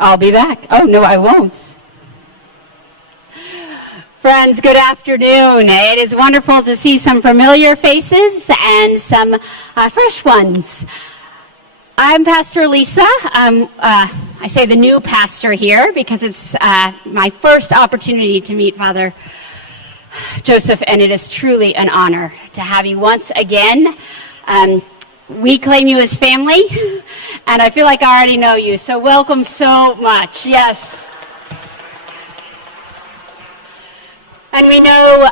I'll be back. Oh, no, I won't. Friends, good afternoon. It is wonderful to see some familiar faces and some fresh ones. I'm Pastor Lisa. I say the new pastor here because it's my first opportunity to meet Father Joseph, and it is truly an honor to have you once again. We claim you as family, and I feel like I already know you, so welcome so much. Yes. And we know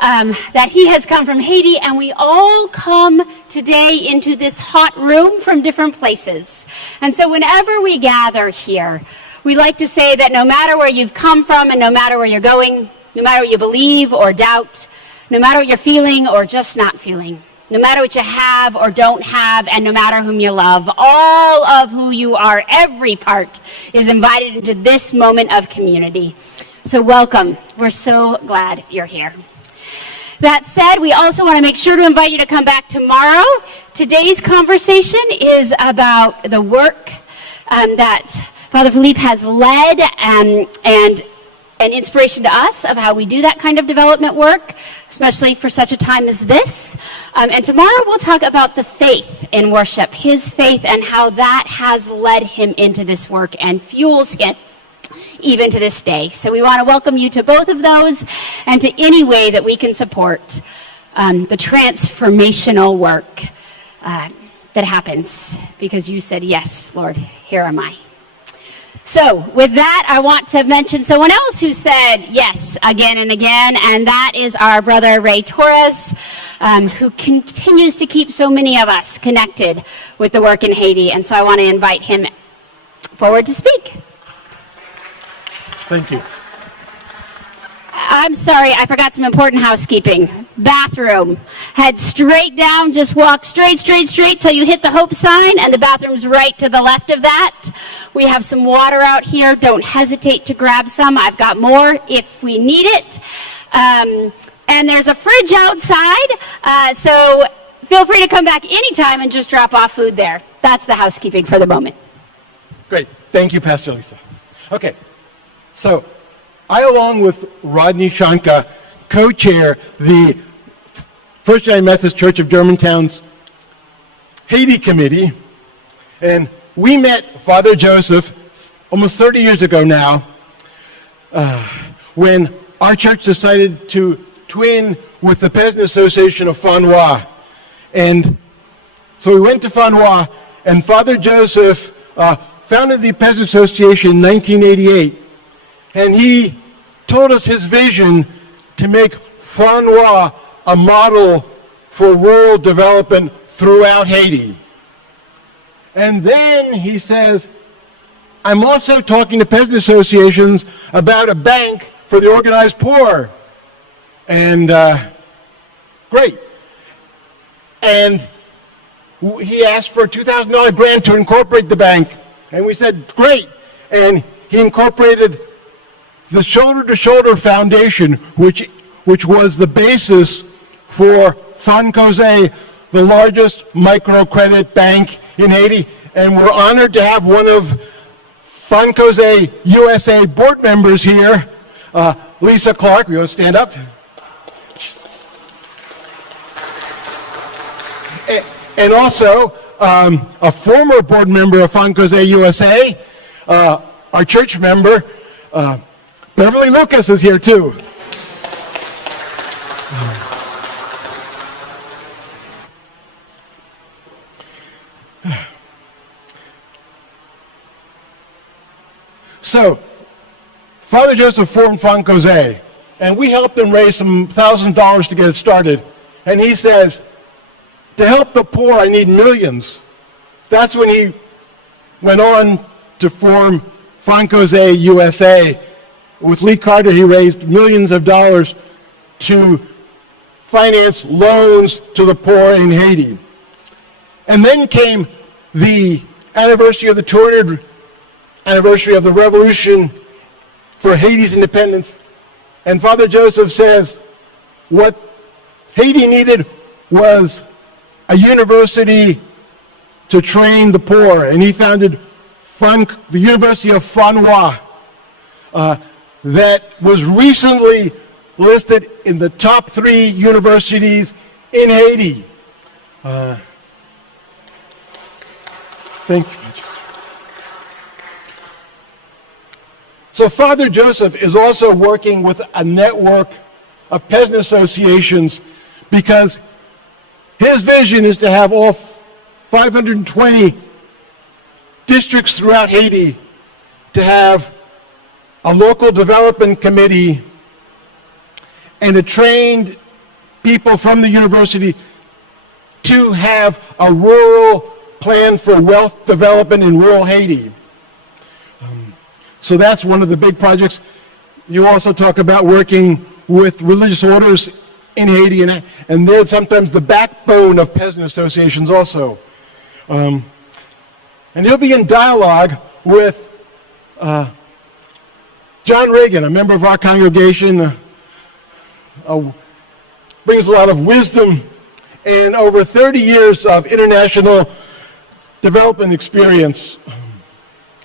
that he has come from Haiti, and we all come today into this hot room from different places. And so whenever we gather here, we like to say that no matter where you've come from and no matter where you're going, no matter what you believe or doubt, no matter what you're feeling or just not feeling, no matter what you have or don't have, and no matter whom you love, all of who you are, every part is invited into this moment of community. So welcome. We're so glad you're here. That said, we also want to make sure to invite you to come back tomorrow. Today's conversation is about the work that Father Philippe has led and an inspiration to us of how we do that kind of development work, especially for such a time as this. And tomorrow we'll talk about the faith in worship, his faith and how that has led him into this work and fuels him even to this day. So we want to welcome you to both of those and to any way that we can support the transformational work that happens because you said, yes, Lord, here am I. So with that, I want to mention someone else who said yes again and again, and that is our brother Ray Torres, who continues to keep so many of us connected with the work in Haiti. And so I want to invite him forward to speak. Thank you. I'm sorry, I forgot some important housekeeping. Bathroom. Head straight down, just walk straight till you hit the hope sign, and the bathroom's right to the left of that. We have some water out here. Don't hesitate to grab some. I've got more if we need it. And there's a fridge outside, so feel free to come back anytime and just drop off food there. That's the housekeeping for the moment. Great. Thank you, Pastor Lisa. Okay. So, I, along with Rodney Shanka, co-chair the First United Methodist Church of Germantown's Haiti Committee, and we met Father Joseph almost 30 years ago now, when our church decided to twin with the Peasant Association of Fondwa. And so we went to Fondwa, and Father Joseph founded the Peasant Association in 1988. And he told us his vision to make Fondwa a model for rural development throughout Haiti. And then he says, I'm also talking to peasant associations about a bank for the organized poor. And great. And he asked for a $2,000 grant to incorporate the bank. And we said, great. And he incorporated the Shoulder to Shoulder Foundation, which was the basis for FONKOZE, the largest microcredit bank in Haiti, and we're honored to have one of FONKOZE USA board members here, Lisa Clark. You want to stand up? And also a former board member of FONKOZE USA, our church member, Beverly Lucas is here too. So, Father Joseph formed FONKOZE, and we helped him raise some $1,000 to get it started. And he says, to help the poor, I need millions. That's when he went on to form FONKOZE USA. With Lee Carter, he raised millions of dollars to finance loans to the poor in Haiti. And then came the anniversary of the 200th anniversary of the revolution for Haiti's independence. And Father Joseph says what Haiti needed was a university to train the poor. And he founded the University of Fondwa, that was recently listed in the top 3 universities in Haiti. Thank you. So Father Joseph is also working with a network of peasant associations because his vision is to have all 520 districts throughout Haiti to have a local development committee and a trained people from the university to have a rural plan for wealth development in rural Haiti. So that's one of the big projects. You also talk about working with religious orders in Haiti, and they're sometimes the backbone of peasant associations also. And you'll be in dialogue with John Riggan, a member of our congregation, brings a lot of wisdom and over 30 years of international development experience.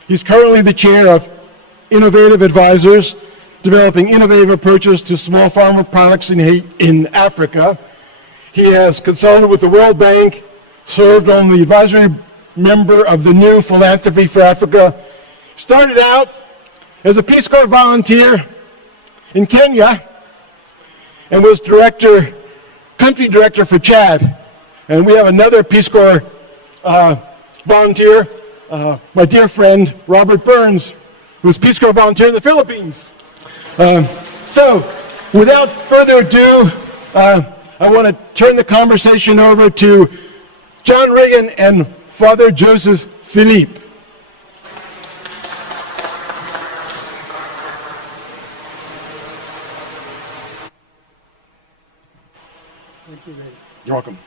He's currently the chair of Innovative Advisors, developing innovative approaches to small farmer products in Africa. He has consulted with the World Bank, served on the advisory member of the new Philanthropy for Africa, started out as a Peace Corps volunteer in Kenya, and was country director for Chad. And we have another Peace Corps volunteer, my dear friend Robert Burns, who's Peace Corps volunteer in the Philippines. So, without further ado, I want to turn the conversation over to John Riggan and Father Joseph Philippe. Thank you, Ray. You're welcome.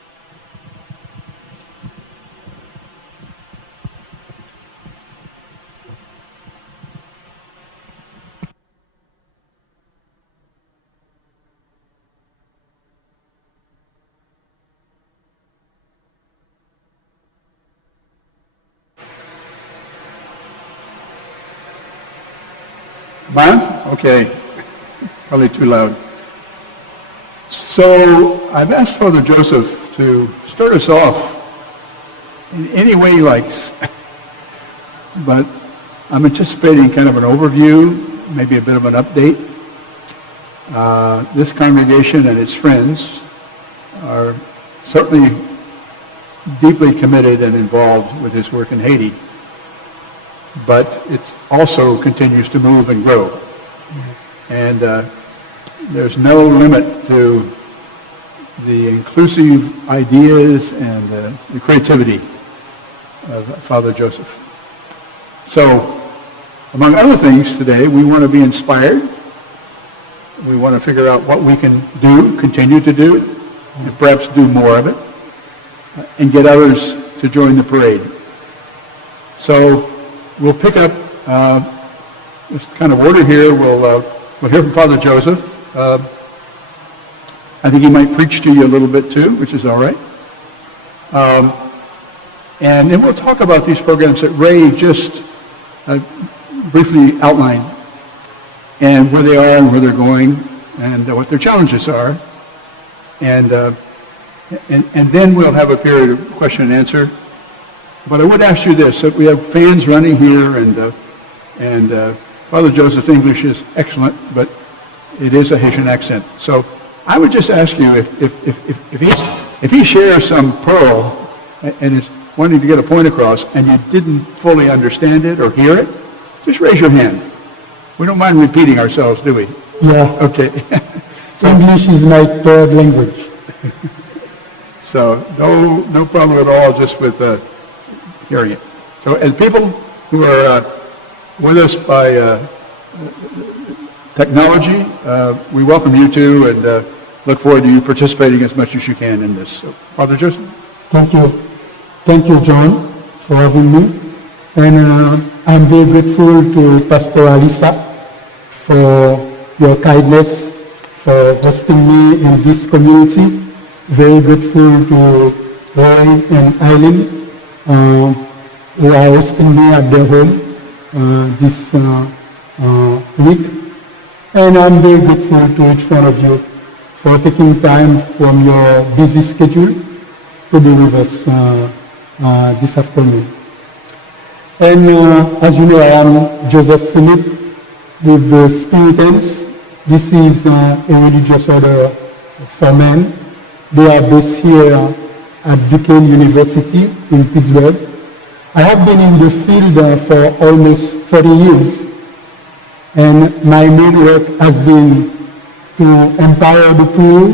Mine? Okay. Probably too loud. So I've asked Father Joseph to start us off in any way he likes. But I'm anticipating kind of an overview, maybe a bit of an update. This congregation and its friends are certainly deeply committed and involved with his work in Haiti. But it also continues to move and grow. And there's no limit to the inclusive ideas and the creativity of Father Joseph. So, among other things today, we want to be inspired. We want to figure out what we can do, continue to do, and perhaps do more of it, and get others to join the parade. So, we'll pick up this kind of order here. We'll hear from Father Joseph. I think he might preach to you a little bit too, which is all right. And then we'll talk about these programs that Ray just briefly outlined, and where they are and where they're going, and what their challenges are. And then we'll have a period of question and answer. But I would ask you this, that we have fans running here, and Father Joseph's English is excellent, but it is a Haitian accent. So I would just ask you, if he shares some pearl and is wanting to get a point across, and you didn't fully understand it or hear it, just raise your hand. We don't mind repeating ourselves, do we? Yeah. Okay. So English is my third language. So no problem at all, just with hearing it. So, and people who are with us by technology, we welcome you too, and look forward to you participating as much as you can in this. So, Father Joseph. Thank you. Thank you, John, for having me. And I'm very grateful to Pastor Alisa for your kindness, for hosting me in this community. Very grateful to Roy and Eileen who are hosting me at their home this week. And I'm very grateful to each one of you for taking time from your busy schedule to be with us this afternoon. And as you know, I am Joseph Philippe with the Spiritans. This is a religious order for men. They are based here at Duquesne University in Pittsburgh. I have been in the field for almost 40 years, and my main work has been to empower the poor,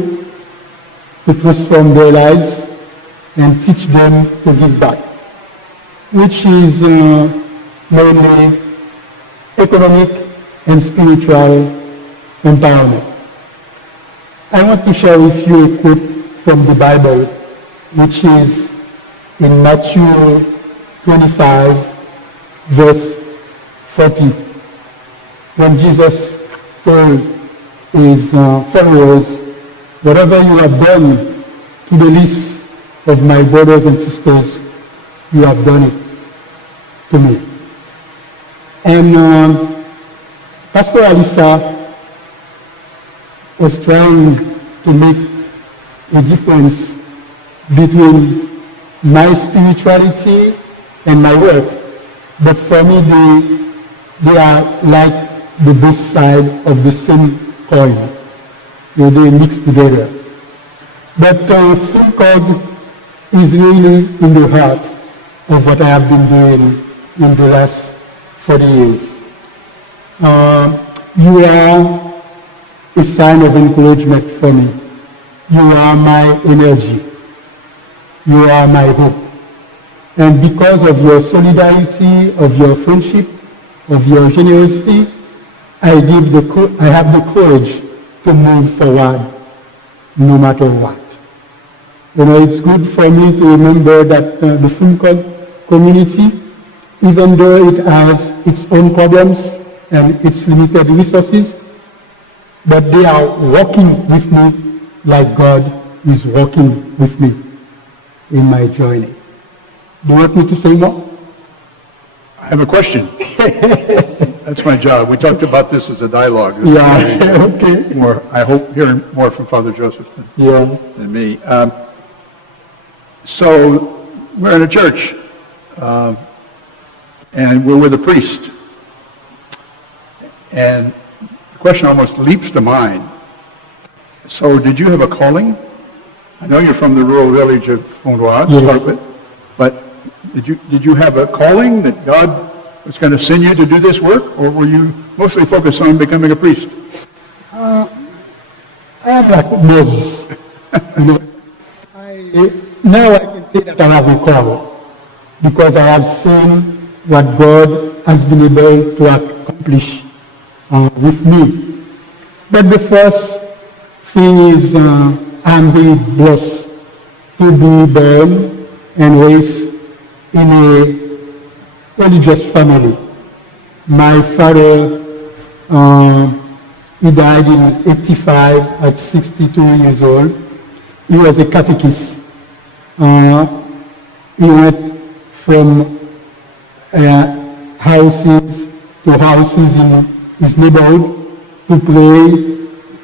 to transform their lives, and teach them to give back, which is mainly economic and spiritual empowerment. I want to share with you a quote from the Bible, which is in Matthew 25, verse 40, when Jesus told his followers, whatever you have done to the least of my brothers and sisters, you have done it to me. And Pastor Alisa was trying to make a difference between my spirituality and my work. But for me, they are like the both sides of the same coin. They mix together. But FUMCOG is really in the heart of what I have been doing in the last 40 years. You are a sign of encouragement for me. You are my energy. You are my hope. And because of your solidarity, of your friendship, of your generosity, I have the courage to move forward no matter what. You know, it's good for me to remember that the FUMCOG community, even though it has its own problems and its limited resources, but they are walking with me like God is walking with me in my journey. Do you want me to say more? I have a question. That's my job. We talked about this as a dialogue. Yeah, okay. More, I hope hearing more from Father Joseph than me. So we're in a church, and we're with a priest. And the question almost leaps to mind. So did you have a calling? I know you're from the rural village of Fondwa, to start with, but did you have a calling that God was going to send you to do this work, or were you mostly focused on becoming a priest? I am like Moses. Now I can say that I have a call because I have seen what God has been able to accomplish with me. But the first thing is I'm very blessed to be born and raised in a religious family. My father, he died in 85 at 62 years old. He was a catechist. He went from houses to houses in his neighborhood to play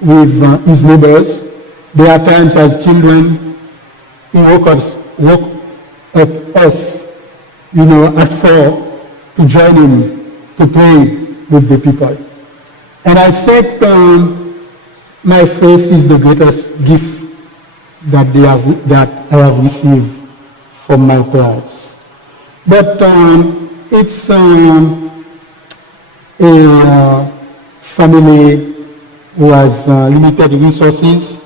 with his neighbors. There are times as children, he woke up us, at 4 to join him to play with the people. And I think my faith is the greatest gift that I have received from my parents. But it's a family who has limited resources,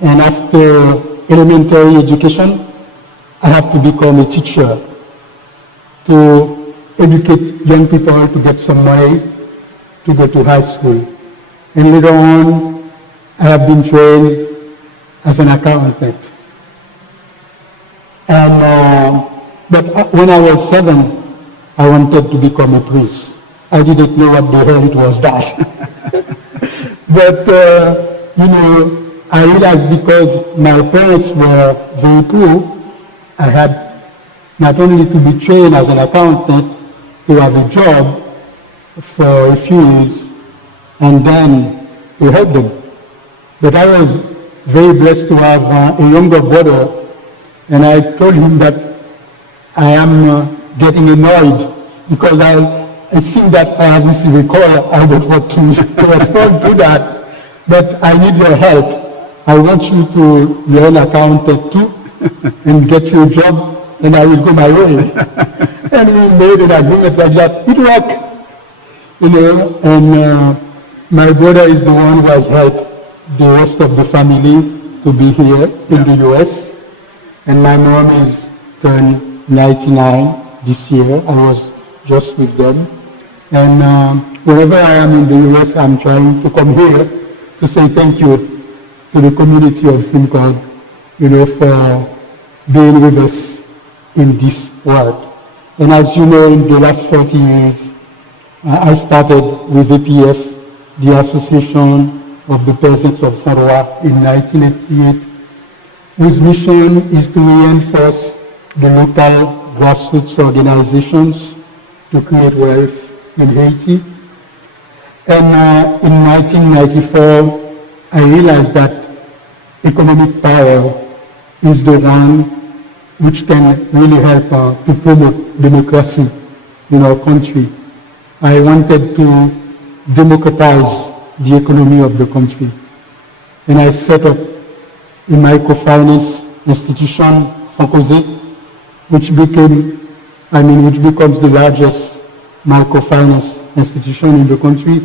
and after elementary education, I have to become a teacher to educate young people to get some money to go to high school. And later on, I have been trained as an accountant. And but when I was 7, I wanted to become a priest. I didn't know what the hell it was that. But I realized because my parents were very poor, I had not only to be trained as an accountant, to have a job for a few years, and then to help them. But I was very blessed to have a younger brother, and I told him that I am getting annoyed because it seemed that I have received a call. I don't want to respond to that, but I need your help. I want you to learn accounting too and get you a job, and I will go my way. And we made an agreement like that. It worked, you know, and my brother is the one who has helped the rest of the family to be here in the US. And my mom is turned 99 this year. I was just with them. And wherever I am in the US, I'm trying to come here to say thank you to the community of FUMCOG, you know, for being with us in this work. And as you know, in the last 40 years, I started with APF, the Association of the Peasants of Fondwa, in 1988, whose mission is to reinforce the local grassroots organizations to create wealth in Haiti. And in 1994, I realized that economic power is the one which can really help to promote democracy in our country. I wanted to democratize the economy of the country. And I set up a microfinance institution, FONKOZE, which becomes the largest microfinance institution in the country.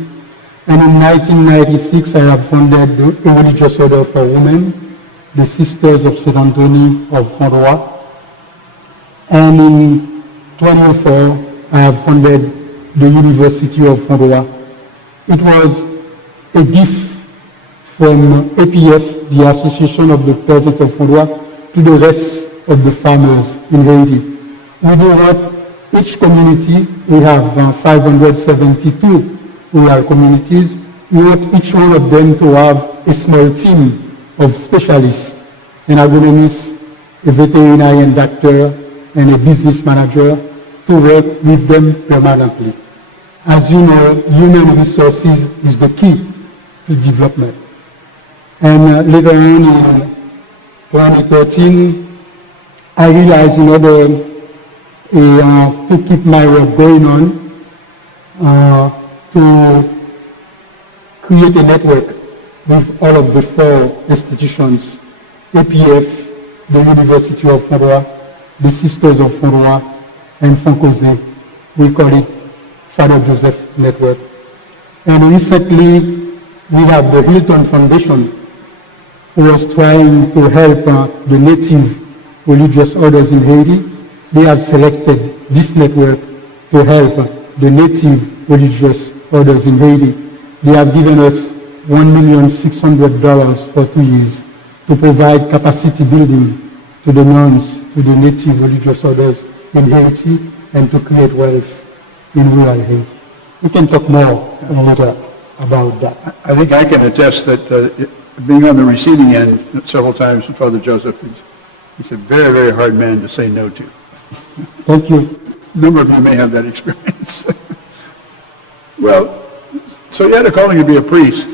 And in 1996, I have founded the religious order for women, the Sisters of St. Anthony of Fondwa. And in 2004, I have funded the University of Fondwa. It was a gift from APF, the Association of the Peasants of Fondwa, to the rest of the farmers in Haiti. We do what each community, we have 572 rural communities. We want each one of them to have a small team of specialists, an agronomist, a veterinarian doctor, and a business manager to work with them permanently. As you know, human resources is the key to development. And later on in 2013, I realized in order to keep my work going on, to create a network with all of the 4 institutions, APF, the University of Fondwa, the Sisters of Fondwa, and FONKOZE. We call it Father Joseph Network. And recently, we have the Hilton Foundation, who was trying to help the native religious orders in Haiti. They have selected this network to help the native religious orders in Haiti. They have given us $1,600,000 for 2 years to provide capacity building to the nuns, to the native religious orders in Haiti, and to create wealth in rural Haiti. We can talk more later about that. I think I can attest that being on the receiving end several times from Father Joseph, he's a very, very hard man to say no to. Thank you. A number of you may have that experience. Well, so you had a calling to be a priest.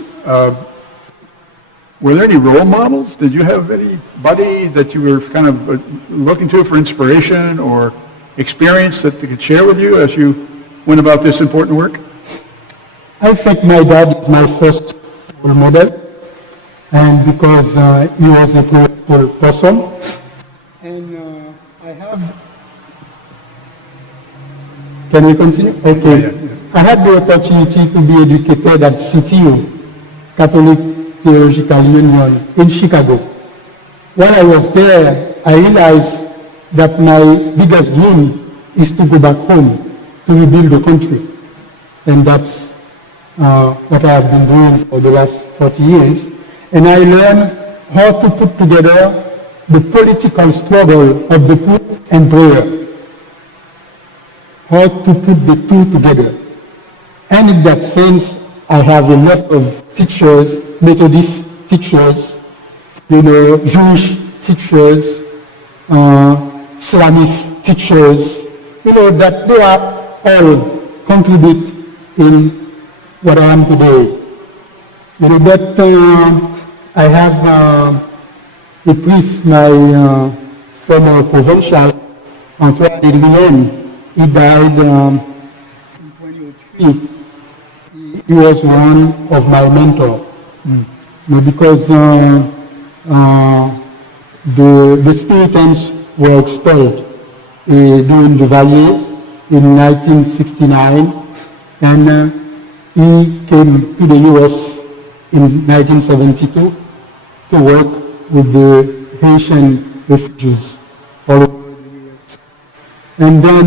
Were there any role models? Did you have anybody that you were kind of looking to for inspiration or experience that they could share with you as you went about this important work? I think my dad is my first role model, and because he was a powerful person. And I have... Can we continue? Okay. Yeah. I had the opportunity to be educated at CTU, Catholic Theological Union, in Chicago. When I was there, I realized that my biggest dream is to go back home, to rebuild the country. And that's what I have been doing for the last 40 years. And I learned how to put together the political struggle of the poor and prayer. How to put the two together. And in that sense, I have a lot of teachers, Methodist teachers, Jewish teachers, Islamist teachers, that they are all contribute in what I am today. But I have a priest, my former provincial, Antoine Riggan. He died in 2003. He was one of my mentors. Because the Spiritans were expelled during the Valiers in 1969, and he came to the US in 1972 to work with the Haitian refugees all over the US. And then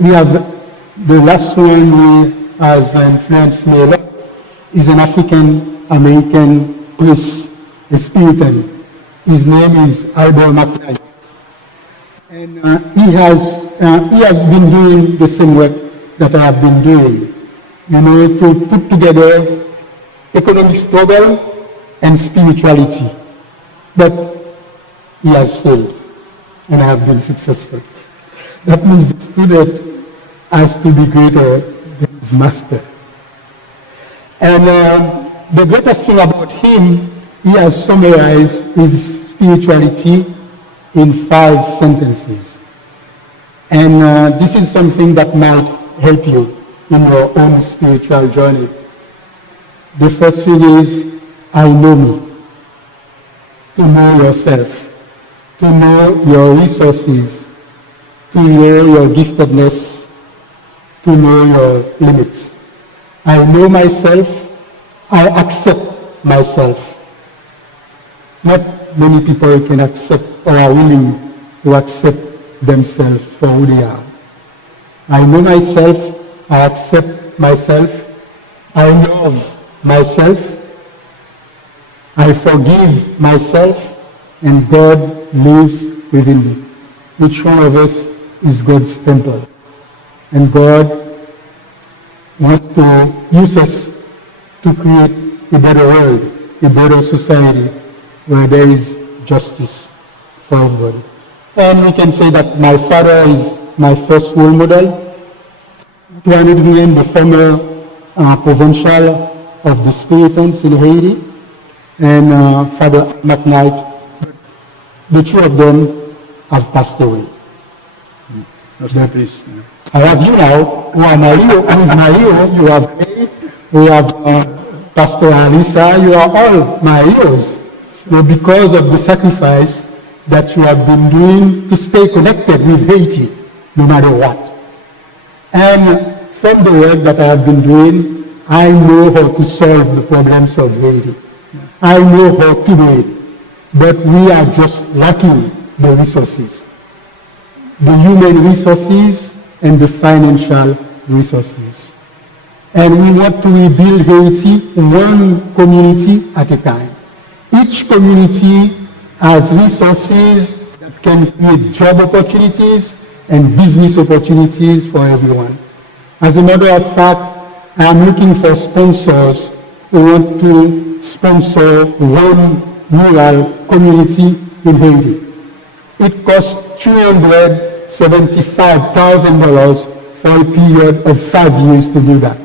we have the last one who has influenced me a lot is an African-American priest, a Spiritan. His name is Albert McKnight. And he has been doing the same work that I have been doing, to put together economic struggle and spirituality. But he has failed, and I have been successful. That means the student has to be greater than his master. And the greatest thing about him, he has summarized his spirituality in 5 sentences. And this is something that might help you in your own spiritual journey. The first thing is, I know me. To know yourself, to know your resources, to know your giftedness, to know your limits. I know myself, I accept myself. Not many people can accept or are willing to accept themselves for who they are. I know myself, I accept myself, I love myself, I forgive myself, and God lives within me. Each one of us is God's temple. And God wants to use us to create a better world, a better society where there is justice for everybody. And we can say that my father is my first role model. Antoine Riggan, the former provincial of the Spiritans in Haiti, and Father McKnight. The 2 of them have passed away. Please. I have you now, who are my hero, who is my hero. You have me, we have Pastor Alisa, you are all my heroes. Because of the sacrifice that you have been doing to stay connected with Haiti, no matter what. And from the work that I have been doing, I know how to solve the problems of Haiti. I know how to do it. But we are just lacking the resources. The human resources and the financial resources. And we want to rebuild Haiti one community at a time. Each community has resources that can create job opportunities and business opportunities for everyone. As a matter of fact, I am looking for sponsors who want to sponsor one rural community in Haiti. It costs $275,000 for a period of 5 years to do that.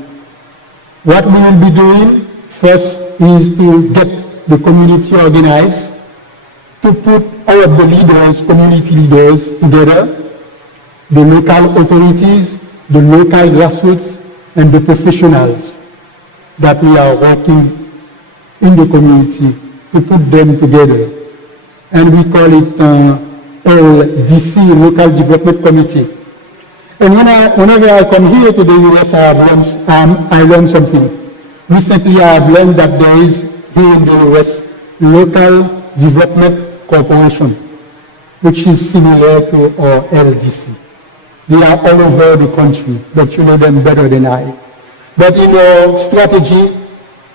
What we will be doing first is to get the community organized, to put all of the leaders, community leaders together, the local authorities, the local grassroots, and the professionals that we are working in the community to put them together. And we call it LDC, Local Development Committee. And whenever I come here to the US, I learned something. Recently, I have learned that there is here in the US Local Development Corporation, which is similar to our LDC. They are all over the country, but you know them better than I. But in our strategy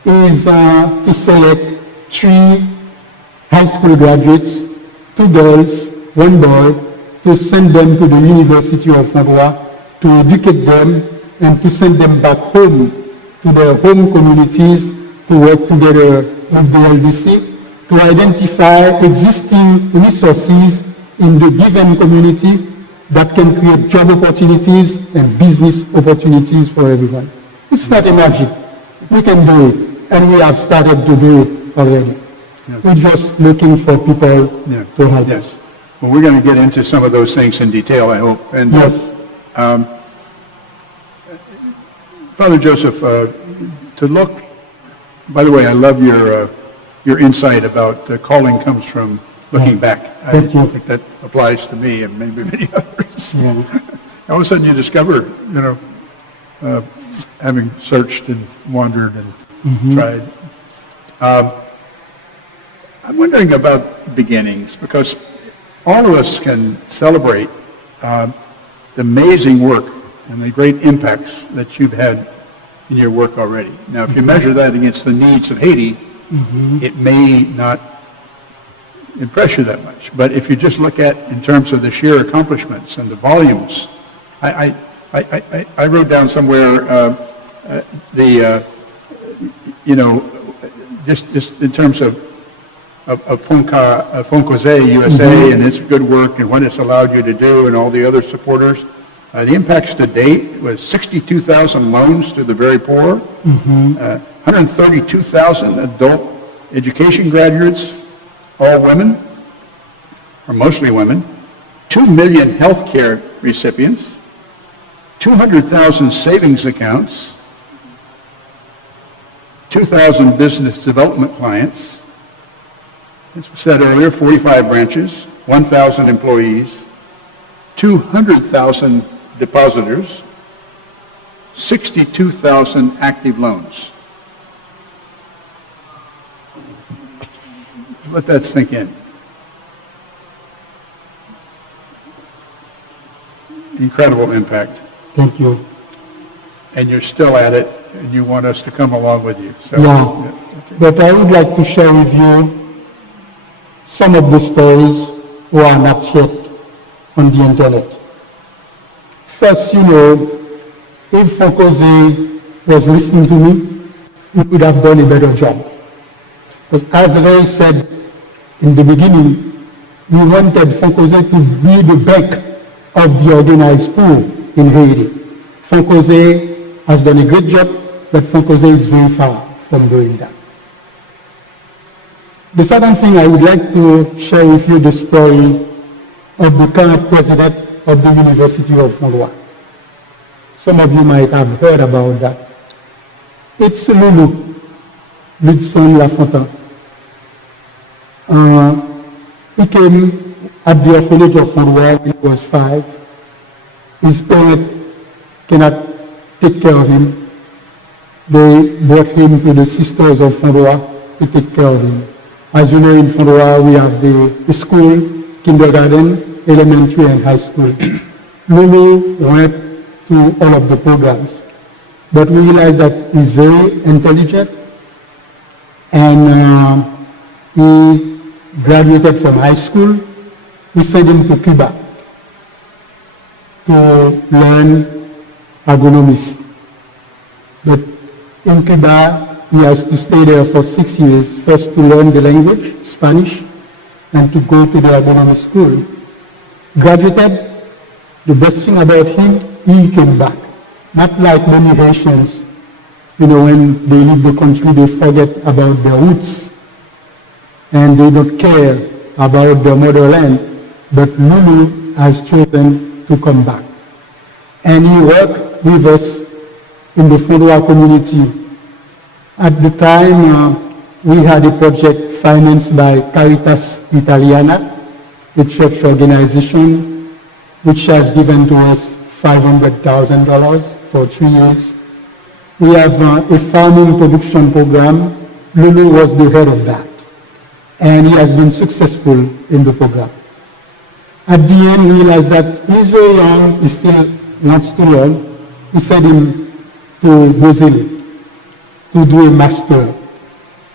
is to select 3 high school graduates, 2 girls, 1 boy, to send them to the University of Fondwa to educate them and to send them back home to their home communities to work together with the LDC to identify existing resources in the given community that can create job opportunities and business opportunities for everyone. It's not a magic. We can do it, and we have started to do it already. Yeah. We're just looking for people to help us. Well, we're going to get into some of those things in detail, I hope. And Yes. Father Joseph, to look, by the way, I love your insight about calling comes from looking back. Thank you. I think that applies to me and maybe many others. Yeah. All of a sudden you discover, having searched and wandered and tried. I'm wondering about beginnings, because all of us can celebrate the amazing work and the great impacts that you've had in your work already. Now, if you measure that against the needs of Haiti, it may not impress you that much. But if you just look at in terms of the sheer accomplishments and the volumes, I wrote down somewhere just in terms of FONKOZE USA and its good work and what it's allowed you to do and all the other supporters. The impacts to date was 62,000 loans to the very poor, 132,000 adult education graduates, all women, or mostly women, 2 million health care recipients, 200,000 savings accounts, 2,000 business development clients, as was said earlier, 45 branches, 1,000 employees, 200,000 depositors, 62,000 active loans. Let that sink in. Incredible impact. Thank you. And you're still at it, and you want us to come along with you. So, Yeah. But I would like to share with you some of the stories who are not yet on the internet. First, if FONKOZE was listening to me, we could have done a better job. Because as Ray said in the beginning, we wanted FONKOZE to be the bank of the organized poor in Haiti. FONKOZE has done a good job, but FONKOZE is very far from doing that. The second thing I would like to share with you the story of the current president of the University of Fondwa. Some of you might have heard about that. It's Lulu, Ludson Lafontaine. He came at the orphanage of Fondwa when he was 5. His parents cannot take care of him. They brought him to the Sisters of Fondwa to take care of him. As you know, in Fondwa, we have the school, kindergarten, elementary, and high school. Lulu went to all of the programs, but we realized that he's very intelligent, and he graduated from high school. We sent him to Cuba to learn agronomy. But in Cuba, he has to stay there for 6 years, first to learn the language, Spanish, and to go to the agronomy school. Graduated. The best thing about him, he came back. Not like many Haitians, when they leave the country, they forget about their roots, and they don't care about their motherland. But Lulu has chosen to come back. And he worked with us in the Fondwa community. At the time, we had a project financed by Caritas Italiana, a church organization, which has given to us $500,000 for 3 years. We have a farming production program. Lulu was the head of that, and he has been successful in the program. At the end, we realized that he's very young, he still wants to learn. We sent him to Brazil to do a master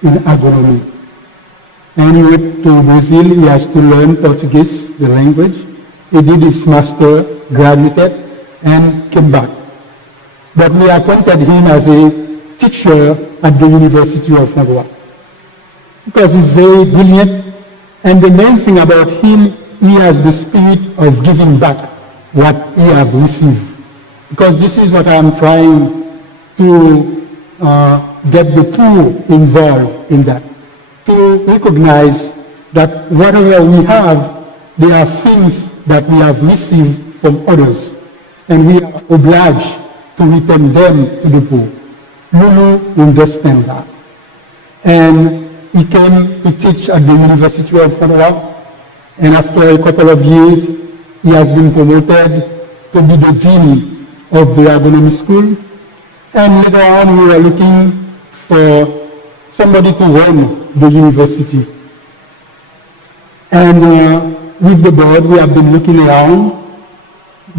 in agronomy. And he went to Brazil, he has to learn Portuguese, the language. He did his master, graduated, and came back. But we appointed him as a teacher at the University of Fondwa, because he's very brilliant, and the main thing about him, he has the spirit of giving back what he has received. Because this is what I'm trying to get the poor involved in that. To recognize that whatever we have, there are things that we have received from others, and we are obliged to return them to the poor. Lulu understands that. And he came to teach at the University of Fondwa, and after a couple of years, he has been promoted to be the dean of the agronomy school. And later on, we were looking for somebody to run the university. And with the board, we have been looking around.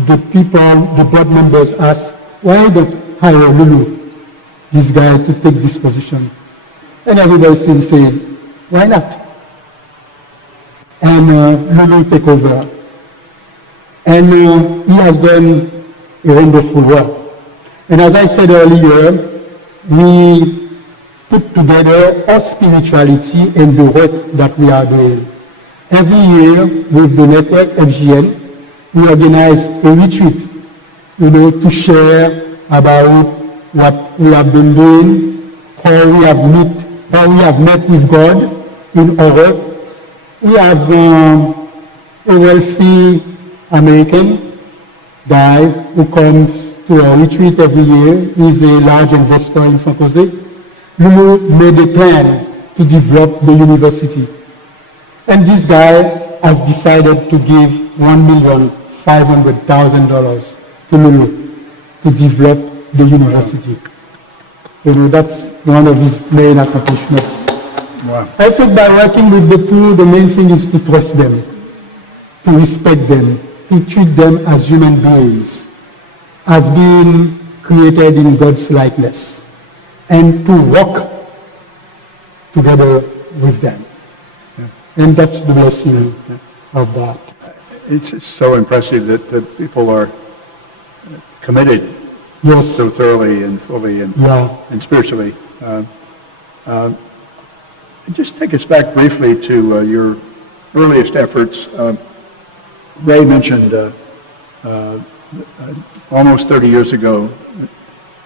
The people, the board members asked, why don't hire Lulu, this guy, to take this position? And everybody said, why not? And Lulu take over. And he has done a wonderful work. And as I said earlier, we put together our spirituality and the work that we are doing. Every year with the network FGN, we organize a retreat, to share about what we have been doing, how we have met with God in our work. We have a wealthy American guy who comes to our retreat every year. He's a large investor in FONKOZE. Lulu made a plan to develop the university. And this guy has decided to give $1,500,000 to Lulu to develop the university. That's one of his main accomplishments. Wow. I think by working with the poor, the main thing is to trust them, to respect them, to treat them as human beings, as being created in God's likeness, and to work together with them. Yeah. And that's the blessing of that. It's just so impressive that the people are committed Yes. so thoroughly and fully and, Yeah. and spiritually. Just take us back briefly to your earliest efforts. Ray mentioned almost 30 years ago,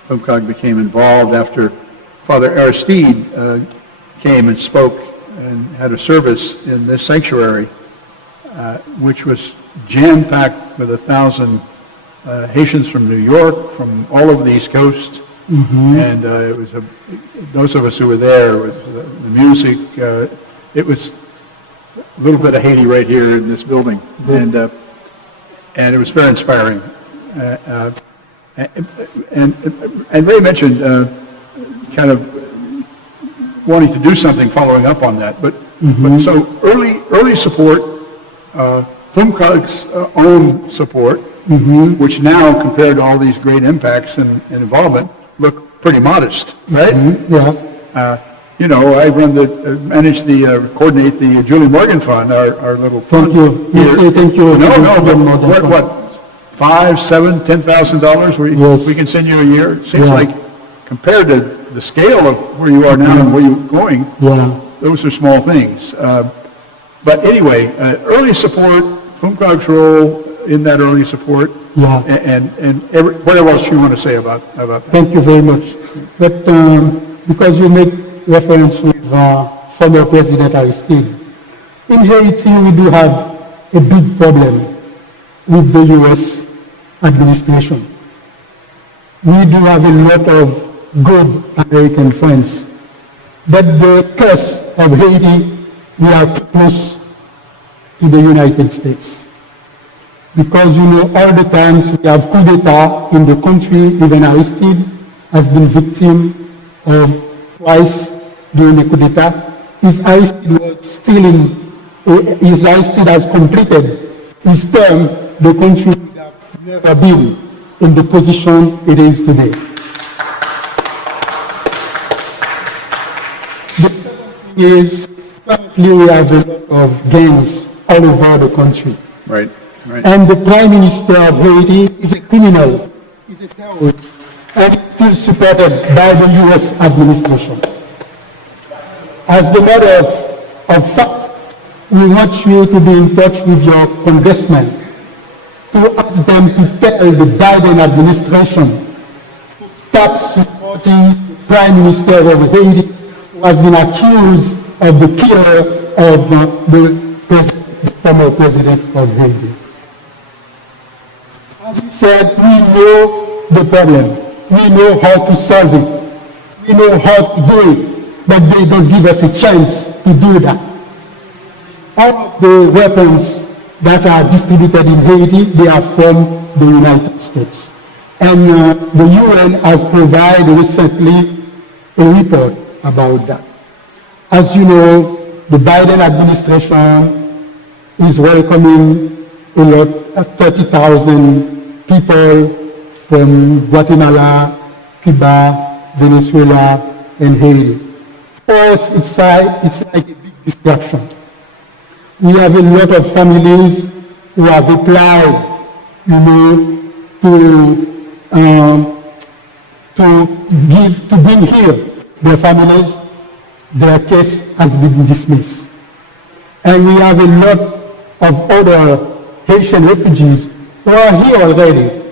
FUMCOG became involved after Father Aristide came and spoke and had a service in this sanctuary, which was jam-packed with 1,000 Haitians from New York, from all over the East Coast. Mm-hmm. And it was those of us who were there, with the music, it was a little bit of Haiti right here in this building. Mm-hmm. And it was very inspiring. And Ray mentioned kind of wanting to do something following up on that. But so early support, FUMCOG's own support, which now compared to all these great impacts and involvement, look pretty modest, right? Yeah. I coordinate the Julie Morgan Fund, our little fund. Thank you. You say thank you. No, what, $5,000, $7,000, $10,000 we can send you a year? Seems like compared to the scale of where you are now and where you're going, those are small things. But anyway, early support, FUMCOG's role in that early support, and whatever else you want to say about that. Thank you very much. But because you make reference with former President Aristide, in Haiti we do have a big problem with the U.S. administration. We do have a lot of good American friends, but the curse of Haiti, we are too close to the United States. Because all the times we have coup d'etat in the country, even Aristide has been victim of twice during the coup d'etat. If Aristide was still if Aristide has completed his term, the country would have never been in the position it is today. The second thing is, currently we have a lot of gangs all over the country. Right. And the Prime Minister of Haiti is a criminal, is a terrorist, and is still supported by the U.S. administration. As the matter of fact, we want you to be in touch with your congressmen to ask them to tell the Biden administration to stop supporting the Prime Minister of Haiti, who has been accused of the killer of the former president of Haiti. As we said, we know the problem. We know how to solve it. We know how to do it, but they don't give us a chance to do that. All of the weapons that are distributed in Haiti, they are from the United States. And the UN has provided recently a report about that. As you know, the Biden administration is welcoming a lot, 30,000 people from Guatemala, Cuba, Venezuela, and Haiti. For us, it's like a big distraction. We have a lot of families who have applied, to bring here their families. Their case has been dismissed. And we have a lot of other Haitian refugees who are here already.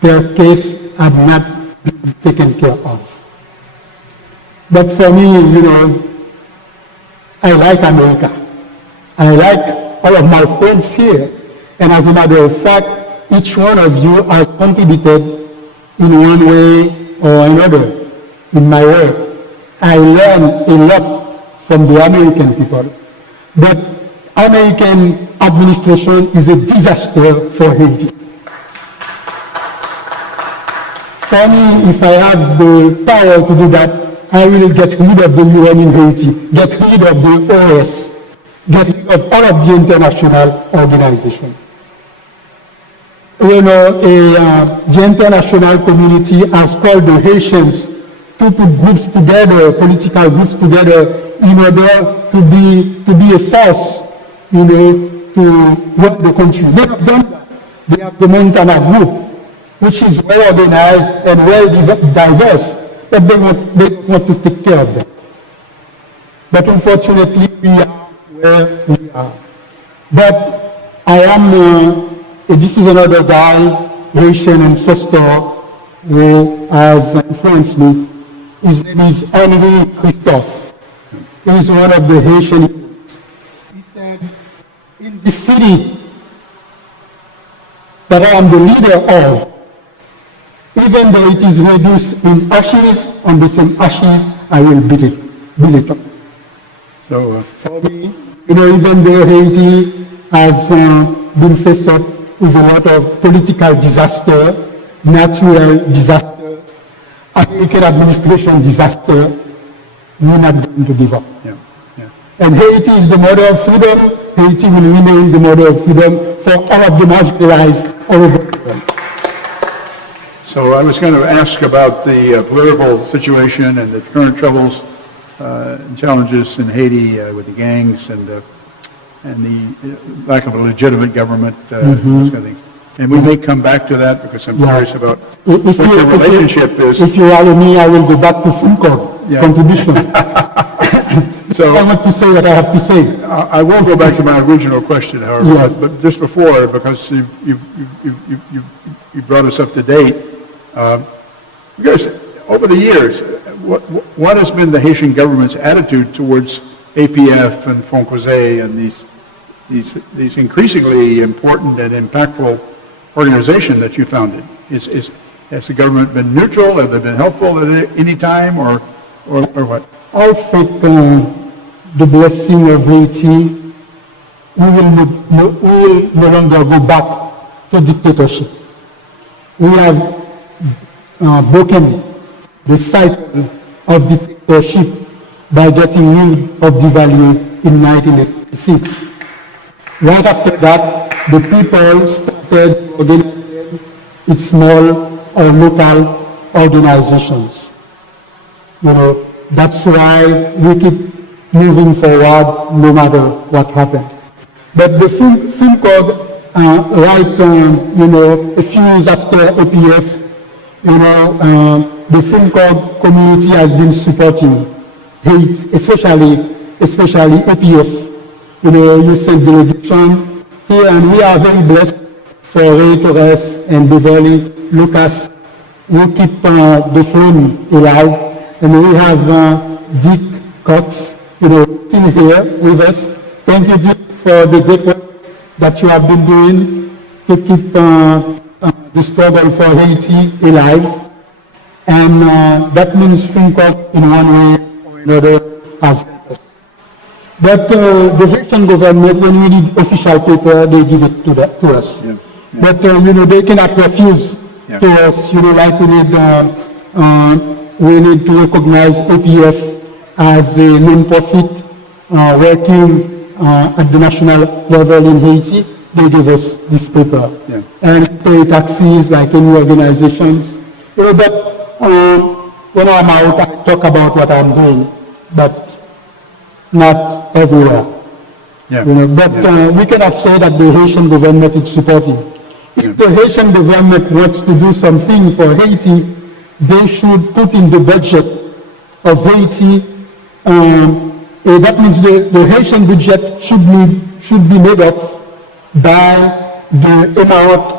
Their case have not been taken care of. But for me, I like America. I like all of my friends here. And as a matter of fact, each one of you has contributed in one way or another in my work. I learn a lot from the American people. But American administration is a disaster for Haiti. For me, if I have the power to do that, I will get rid of the UN in Haiti, get rid of the OS, get rid of all of the international organizations. The international community has called the Haitians to put groups together, political groups together, in order to be a force, to run the country. They have done that. They have the Montana group, which is well organized and well diverse, but they don't want to take care of them. But unfortunately, we are where we are. But I am, this is another guy, Haitian ancestor, who has influenced me. His name is Henry Christophe. He is one of the Haitian heroes. He said, in the city that I am the leader of, even though it is reduced in ashes, on the same ashes, I will build it up. So for me, even though Haiti has been faced up with a lot of political disaster, natural disaster, American administration disaster, we're not going to give up. Yeah. And Haiti is the model of freedom. Haiti will remain the model of freedom for all of the marginalized all over the world. So I was going to ask about the political situation and the current troubles and challenges in Haiti with the gangs and the lack of a legitimate government, those kind of things. And we may come back to that because I'm curious about what your relationship is. If you allow me, I will go back to FUMCOG contribution. So I want to say what I have to say. I won't go back to my original question, however, but just before, because you brought us up to date, because over the years, what has been the Haitian government's attitude towards APF and FONKOZE and these increasingly important and impactful organizations that you founded? Has the government been neutral? Have they been helpful at any time, or what? I think the blessing of Haiti, we will no longer go back to dictatorship. We have broken the cycle of dictatorship by getting rid of the value in 1986. Right after that, the people started organizing its small or local organizations. That's why we keep moving forward no matter what happens. But the FUMCOG, a few years after APF, the FUMCOG community has been supporting Haiti, especially APF, you sent delegation here, and we are very blessed for Ray Torres and Beverly Lucas, who keep the flame alive. And we have Dick Cox, still here with us. Thank you, Dick, for the great work that you have been doing to keep the struggle for Haiti alive. And that means FUMCOG in one way or another has helped us. But the Haitian government, when we need official paper, they give it to us. Yeah. Yeah. But they cannot refuse to us. Like we need to recognize APF as a non-profit working at the national level in Haiti. They give us this paper, and pay taxes like any organizations. But when I'm out, I talk about what I'm doing, but not everywhere. Yeah. But we cannot say that the Haitian government is supporting. If the Haitian government wants to do something for Haiti, they should put in the budget of Haiti. That means the Haitian budget should be made up by the amount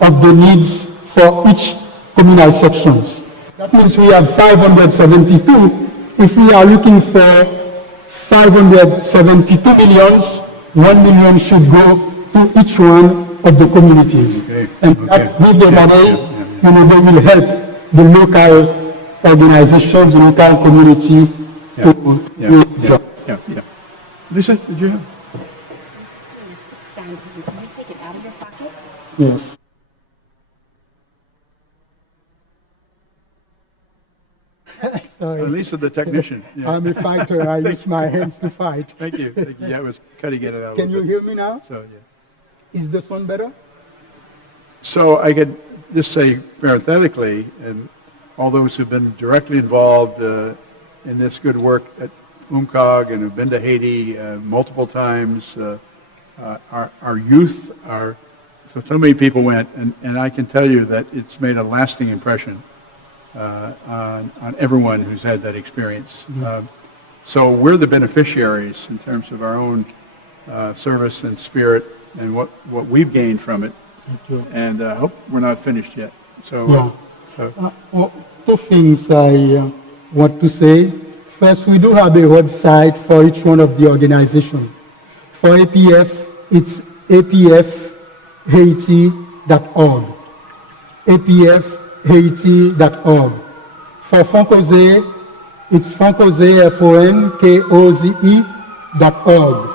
of the needs for each communal sections. That means we have 572. If we are looking for 572 millions, 1 million should go to each one of the communities. Okay. And that with the money, they will help the local organizations, the local community to do the job. Lisa, did you have? Can you take it out of your pocket? Yes. Sorry. Lisa, the technician. Yeah. I'm a fighter. I use my hands to fight. Thank you. Yeah, I was cutting it out. Can you hear me now? So, yeah. Is the sound better? So I could just say parenthetically, and all those who've been directly involved in this good work at FUMCOG and have been to Haiti multiple times, our youth, so many people went, and I can tell you that it's made a lasting impression on everyone who's had that experience. Mm-hmm. So we're the beneficiaries in terms of our own service and spirit and what we've gained from it. And I hope we're not finished yet. So, two things I want to say. First, we do have a website for each one of the organizations. For APF, it's apfhaiti.org. apfhaiti.org. For FONKOZE, it's FONKOZE, FONKOZE.org.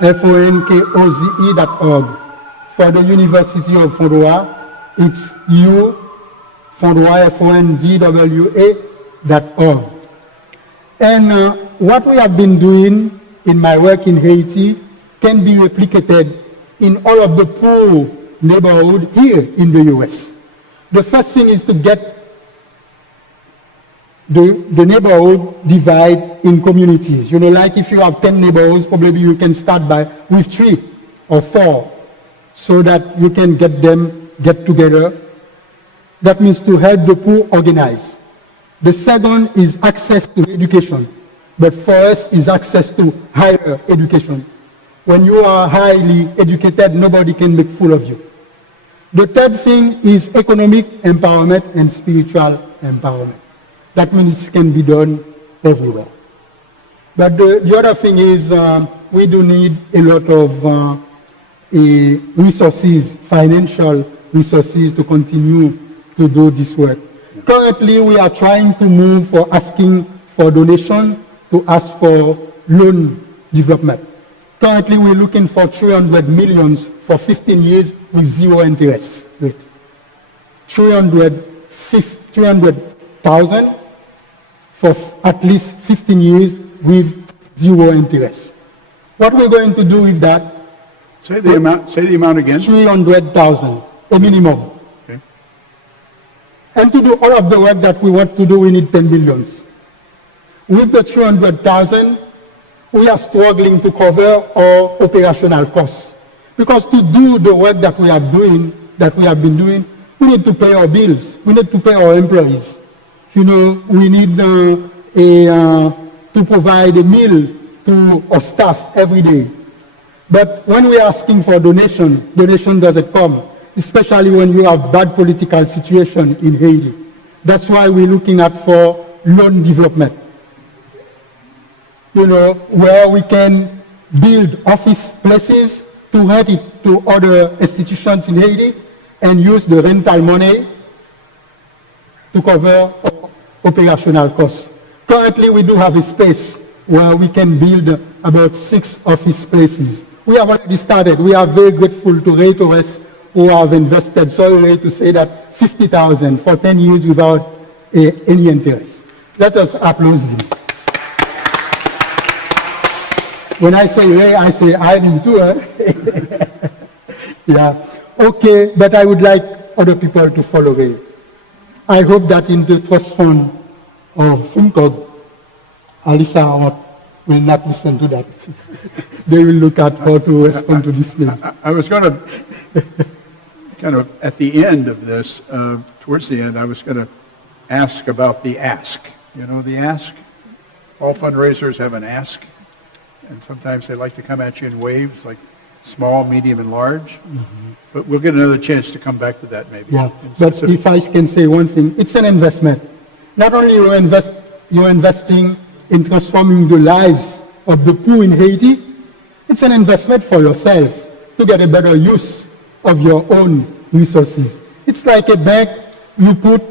FONKOZE.org. For the University of Fondwa, it's Fondwa.org. And what we have been doing in my work in Haiti can be replicated in all of the poor neighborhoods here in the US. The first thing is to get the neighborhood divide in communities. Like if you have 10 neighborhoods, probably you can start with 3 or 4 so that you can get them get together. That means to help the poor organize. The second is access to education. But for us is access to higher education. When you are highly educated, nobody can make fool of you. The third thing is economic empowerment and spiritual empowerment. That means it can be done everywhere. But the other thing is we do need a lot of resources, financial resources to continue to do this work. Currently, we are trying to move for asking for donation to ask for loan development. Currently, we're looking for 300 million for 15 years with 0 interest rate. 300,000 for at least 15 years with 0 interest. What we're going to do with that? Say the amount again. 300,000, a minimum. Okay. And to do all of the work that we want to do, we need 10 million. With the 300,000, we are struggling to cover our operational costs. Because to do the work that we have been doing, we need to pay our bills. We need to pay our employees. We need to provide a meal to our staff every day. But when we are asking for donation doesn't come, especially when you have bad political situation in Haiti. That's why we're looking at for loan development. Where we can build office places to rent it to other institutions in Haiti and use the rental money to cover operational costs. Currently, we do have a space where we can build about 6 office places. We have already started. We are very grateful to Ray who have invested, sorry to say that, $50,000 for 10 years without any interest. Let us applaud them. When I say Ray, I say I do too. Yeah. Okay, but I would like other people to follow Ray. I hope that in the trust fund of FUMCOG, Alisa will not listen to that. They will look at how to respond to this name. I was going to, kind of at the end of this, towards the end, I was going to ask about the ask. The ask? All fundraisers have an ask, and sometimes they like to come at you in waves, like small, medium, and large. Mm-hmm. But we'll get another chance to come back to that maybe. Yeah, but if I can say one thing, it's an investment. Not only you're investing in transforming the lives of the poor in Haiti, it's an investment for yourself to get a better use of your own resources. It's like a bank, you put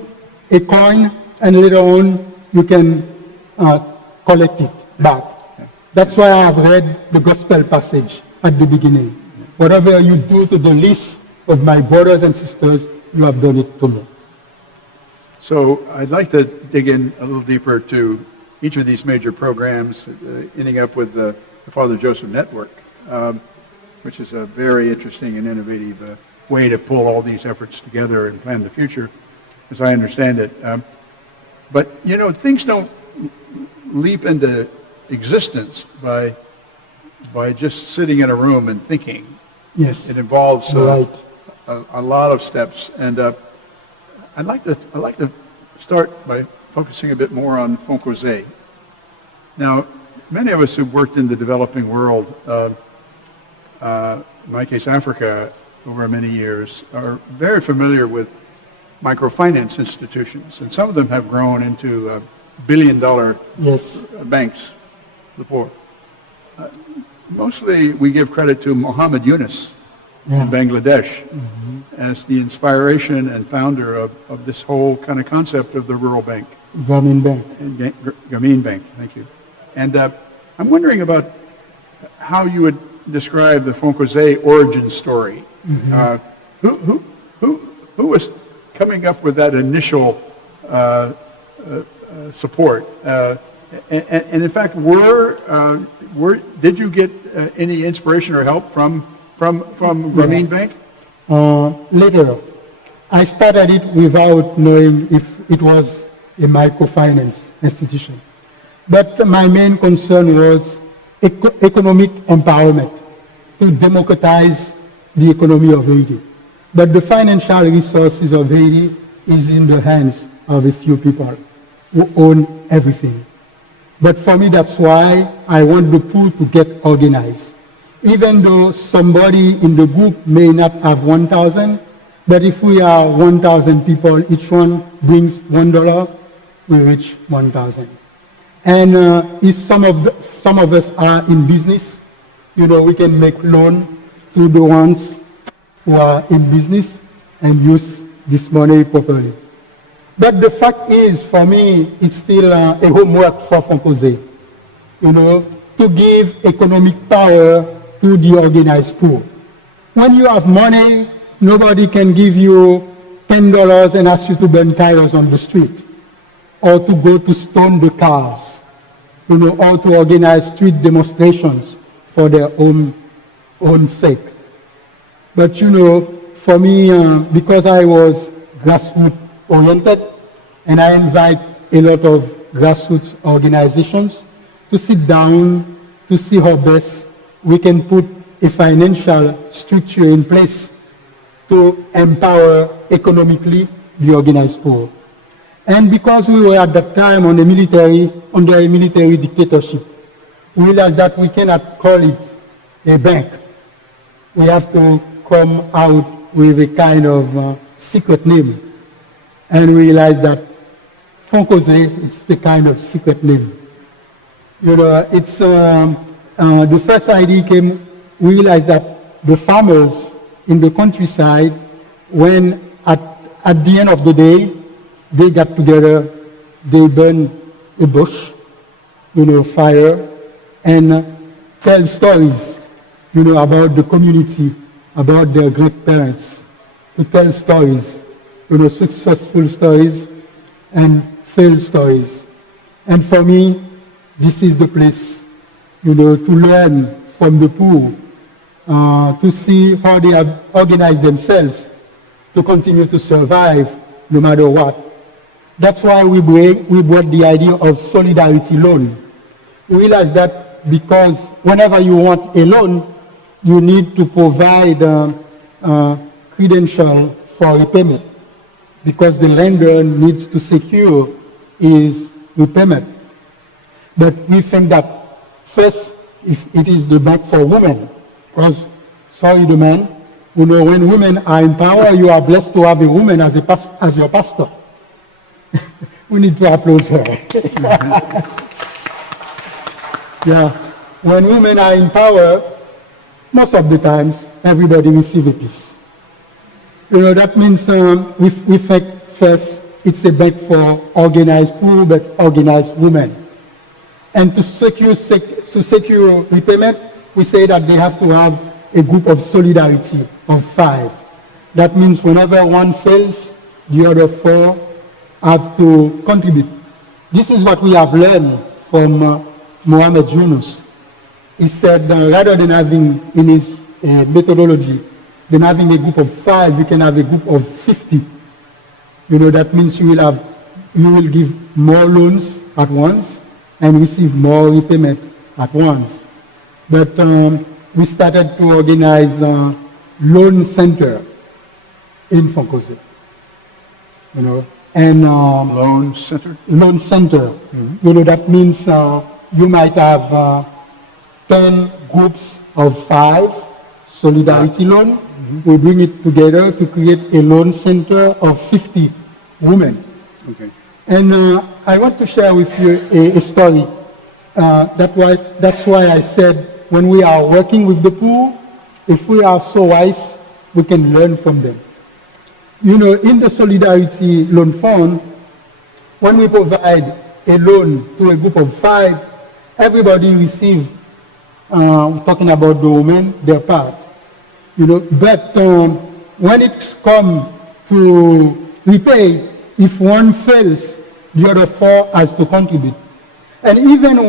a coin and later on you can collect it back. That's why I have read the gospel passage at the beginning. Whatever you do to the least of my brothers and sisters, you have done it to me. So I'd like to dig in a little deeper to each of these major programs, ending up with the Father Joseph Network, which is a very interesting and innovative way to pull all these efforts together and plan the future, as I understand it. But, things don't leap into existence by just sitting in a room and thinking. Yes. It involves right. a lot of steps. And I'd like to start by focusing a bit more on FONKOZE. Now, many of us who've worked in the developing world, in my case Africa, over many years, are very familiar with microfinance institutions, and some of them have grown into billion-dollar yes. banks for the poor. Mostly we give credit to Muhammad Yunus in Bangladesh as the inspiration and founder of this whole kind of concept of the rural bank. Grameen Bank. Grameen Bank, thank you. And I'm wondering about how you would describe the FONKOZE origin story. Who was coming up with that initial support? And in fact, did you get any inspiration or help from Grameen Bank? Later, I started it without knowing if it was a microfinance institution. But my main concern was economic empowerment, to democratize the economy of Haiti. But the financial resources of Haiti is in the hands of a few people who own everything. But for me, that's why I want the poor to get organized. Even though somebody in the group may not have 1,000, but if we are 1,000 people, each one brings $1, we reach 1,000. And if some of us are in business, we can make loan to the ones who are in business and use this money properly. But the fact is, for me, it's still a homework for FONKOZE, to give economic power to the organized poor. When you have money, nobody can give you $10 and ask you to burn tires on the street, or to go to stone the cars, or to organize street demonstrations for their own sake. But for me, because I was grassroots oriented, and I invite a lot of grassroots organizations to sit down to see how best we can put a financial structure in place to empower economically the organized poor. And because we were at that time under a military dictatorship, we realized that we cannot call it a bank. we have to come out with a kind of secret name. And we realized that FONKOZE is a kind of secret name. You know, it's the first idea came, we realized that the farmers in the countryside, when at the end of the day, they got together, they burn a bush, you know, fire, and tell stories, you know, about the community, about their great parents, to tell stories, you know, successful stories and failed stories. And for me, this is the place, you know, to learn from the poor, to see how they have organized themselves to continue to survive no matter what. That's why we brought the idea of solidarity loan. We realized that because whenever you want a loan, you need to provide credential for repayment, because the lender needs to secure his repayment. But we think that first, if it is the bank for women, because, sorry the man, you know, when women are in power, you are blessed to have a woman as your pastor. We need to applaud her. Yeah, when women are in power, most of the times, everybody receives a piece. You know, that means we think first, it's a bank for organized poor, but organized women. And to secure repayment, we say that they have to have a group of solidarity of 5. That means whenever one fails, the other 4 have to contribute. This is what we have learned from Mohamed Yunus. He said rather than having in his methodology, than having a group of 5, you can have a group of 50. You know, that means you will give more loans at once and receive more repayment at once. But we started to organize loan center in FONKOZE, you know, and Loan center? loan center. Mm-hmm. You know, that means you might have 10 groups of 5 solidarity loan. Mm-hmm. We bring it together to create a loan center of 50 women. Okay. And I want to share with you a story. That's why I said when we are working with the poor, if we are so wise, we can learn from them. You know, in the Solidarity Loan Fund, when we provide a loan to a group of 5, everybody receives, talking about the women, their part. You know, but when it comes to repay, if one fails, the other 4 has to contribute. And even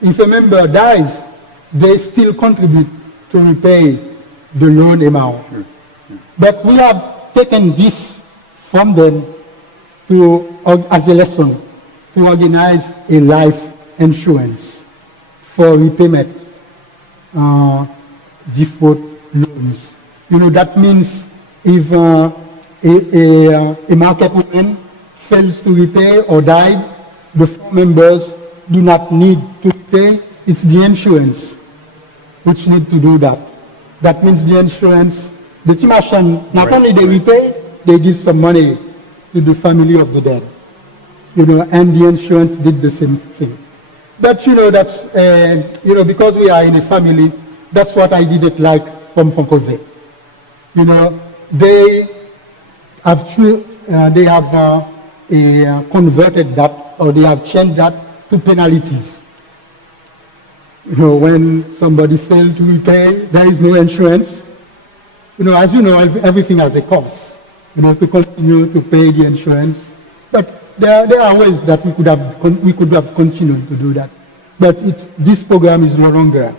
if a member dies, they still contribute to repay the loan amount. Sure. Sure. But we have taken this from them as a lesson to organize a life insurance for repayment default loans. You know, that means if a market woman fails to repay or died, the 4 members do not need to pay. It's the insurance which need to do that. That means the insurance, the Timashan, not only they repay, they give some money to the family of the dead. You know, and the insurance did the same thing. But you know, that's, you know, because we are in a family, that's what I didn't like from FONKOZE. You know, they have converted that, or they have changed that to penalties. You know, when somebody failed to repay, there is no insurance. You know, as you know, everything has a cost, you know, to continue to pay the insurance. But there are ways that we could have continued to do that. But this program is no longer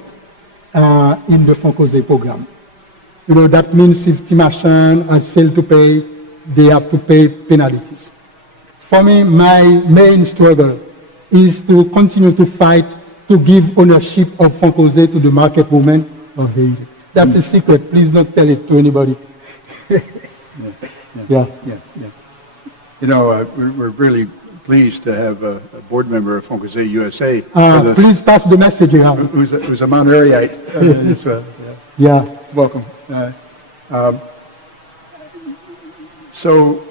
in the FONKOZE program. You know, that means if Timashan has failed to pay, they have to pay penalties. For me, my main struggle is to continue to fight to give ownership of FONKOZE to the market women of Haiti. That's a secret. Please don't tell it to anybody. Yeah. You know, we're really pleased to have a board member of FONKOZE USA. Please pass the message around. Who's a Montereyite as well. Yeah. welcome. So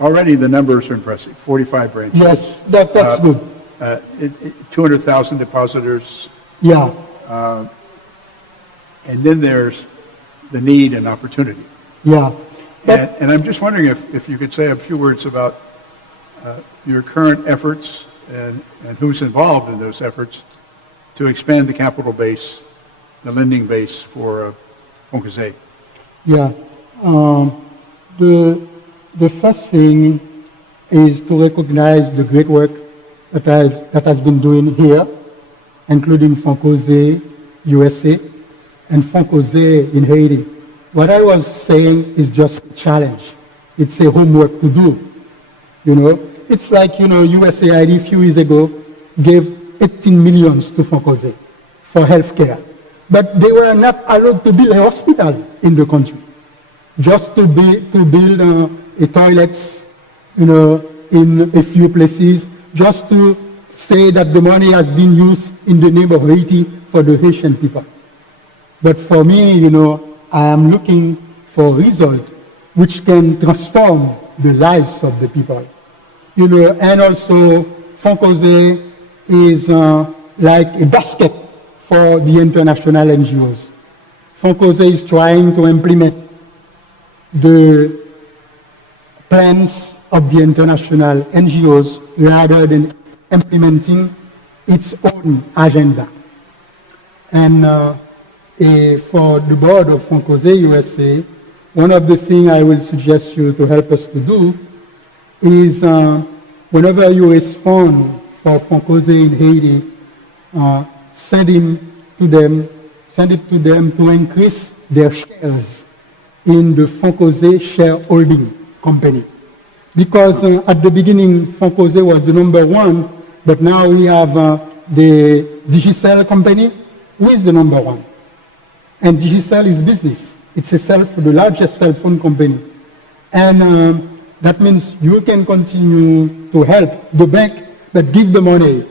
already the numbers are impressive, 45 branches. Yes, that's good. 200,000 depositors, Yeah, and then there's the need and opportunity. yeah. But And I'm just wondering if you could say a few words about your current efforts and who's involved in those efforts to expand the capital base, the lending base for FONKOZE. yeah, the first thing is to recognize the great work that has been doing here, including FONKOZE USA and FONKOZE in Haiti. What I was saying is just a challenge. It's a homework to do. You know, it's like, USAID a few years ago gave 18 millions to FONKOZE for healthcare, but they were not allowed to build a hospital in the country, just to build a toilets, in a few places, just to say that the money has been used in the name of Haiti for the Haitian people. But for me, I am looking for results which can transform the lives of the people. And also FONKOZE is like a basket for the international NGOs. FONKOZE is trying to implement the plans of the international NGOs rather than implementing its own agenda. And for the board of FONKOZE USA, one of the things I will suggest you to help us to do is whenever you raise funds for FONKOZE in Haiti, send it to them to increase their shares in the FONKOZE shareholding company. Because at the beginning, FONKOZE was the number one, but now we have the Digicel company, who is the number one. And Digicel is business. It's the largest cell phone company. And that means you can continue to help the bank, but give the money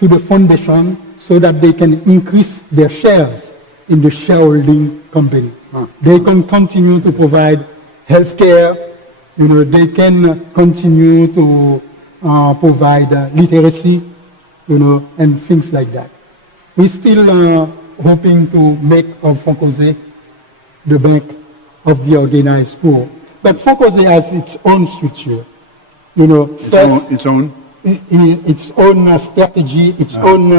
to the foundation so that they can increase their shares in the shareholding company. They can continue to provide healthcare. They can continue to provide literacy, and things like that. We're still hoping to make of FONKOZE the bank of the organized poor. But FONKOZE has its own structure. First, Its own? its own strategy, its own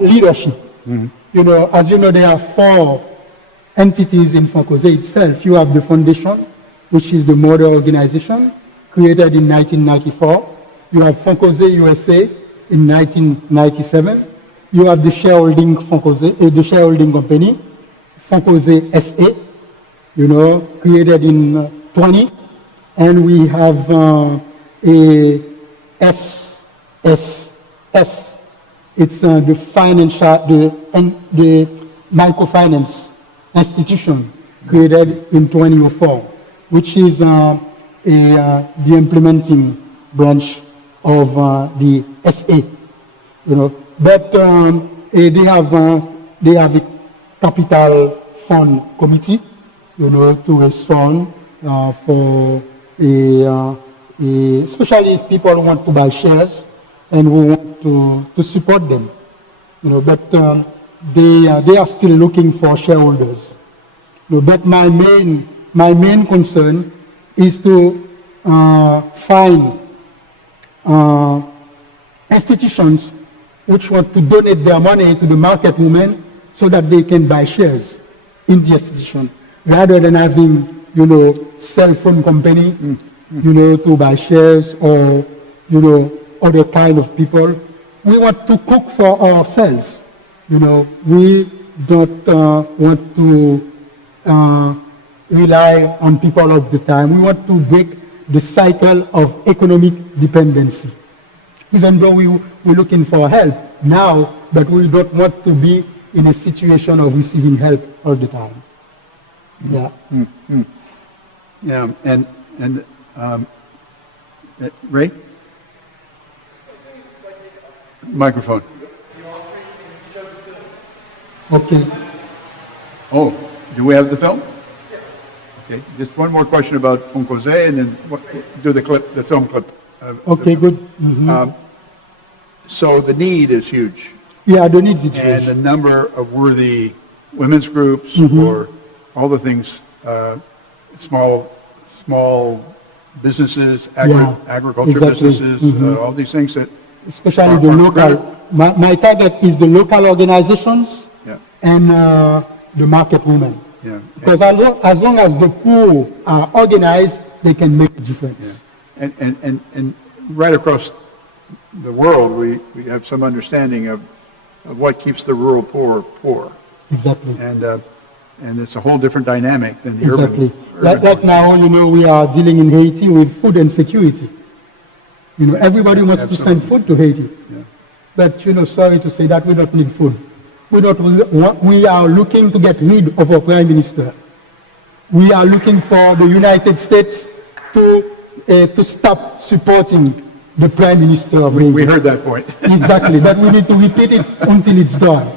leadership. Mm-hmm. As you know, there are 4 entities in FONKOZE itself. You have the foundation, which is the mother organization, created in 1994. You have FONKOZE USA in 1997. You have the shareholding the shareholding company, FONKOZE SA, created in 20. And we have a SFF. It's the microfinance institution created in 2004, which is the implementing branch of the SA. But they have a capital fund committee, to raise funds for especially if people want to buy shares and we want to support them. But they are still looking for shareholders. But my main concern is to find institutions which want to donate their money to the market women so that they can buy shares in the institution, rather than having, cell phone company, to buy shares, or, other kind of people. We want to cook for ourselves. We don't want to rely on people all the time. We want to break the cycle of economic dependency. Even though we're looking for help now, but we don't want to be in a situation of receiving help all the time. Yeah. Mm-hmm. Yeah, and Ray? Microphone. Okay. Oh, Do we have the film? Okay, just one more question about FONKOZE, and then do the clip, the film clip. Okay, good. Mhm. So the need is huge, Yeah, the need is and huge. the number of worthy women's groups or all the things, small businesses, Yeah, agriculture exactly. businesses, all these things that Especially are- the are local. critical. My target is the local organizations Yeah, and the market women. yeah. Because as long as the poor are organized, they can make a difference. And right across the world, we have some understanding of what keeps the rural poor. Exactly. And it's a whole different dynamic than the Exactly. urban. Right now, we are dealing in Haiti with food insecurity. Everybody wants to send food to Haiti. Yeah. But, sorry to say that we don't need food. We are looking to get rid of our prime minister. We are looking for the United States to stop supporting the prime minister of Haiti. We heard that point. Exactly, but we need to repeat it until it's done.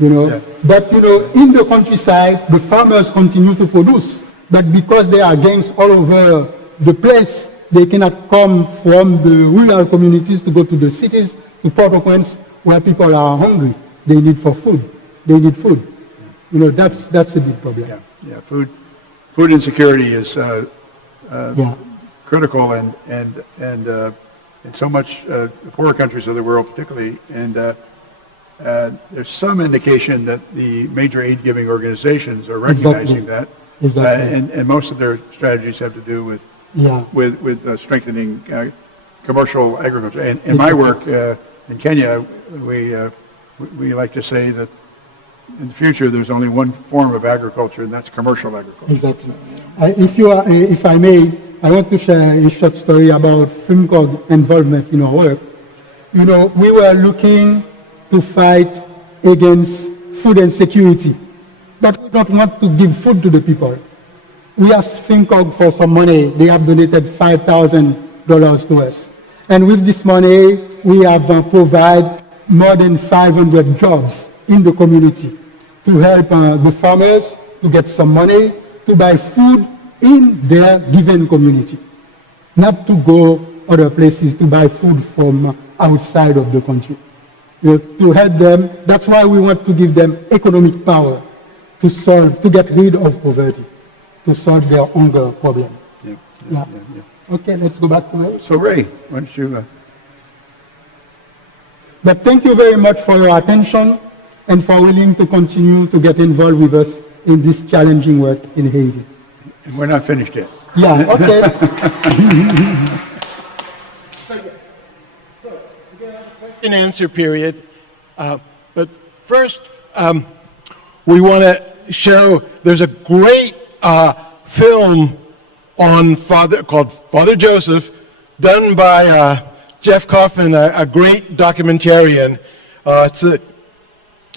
Yeah. But in the countryside, the farmers continue to produce, but because there are gangs all over the place, they cannot come from the rural communities to go to the cities, to Port-au-Prince, where people are hungry. They need food. They need food. That's a big problem. Yeah. Food insecurity is Yeah. critical, and in so much the poorer countries of the world, particularly, and there's some indication that the major aid-giving organizations are recognizing that, Exactly. and most of their strategies have to do with Yeah. strengthening commercial agriculture. And in my work in Kenya, we like to say that in the future there's only one form of agriculture, and that's commercial agriculture. Exactly. If I may, I want to share a short story about FUMCOG involvement in our work. We were looking to fight against food insecurity, but we don't want to give food to the people. We asked FUMCOG for some money. They have donated $5,000 to us. And with this money, we have provided more than 500 jobs in the community to help the farmers to get some money to buy food in their given community, not to go other places to buy food from outside of the country. To help them, that's why we want to give them economic power to get rid of poverty, to solve their hunger problem. Yeah. Okay, let's go back to Ray. So Ray, why don't you? But thank you very much for your attention and for willing to continue to get involved with us in this challenging work in Haiti. We're not finished yet. Yeah, okay. And answer period. But first, we want to show there's a great film on called Father Joseph, done by Jeff Kaufman, a great documentarian. It's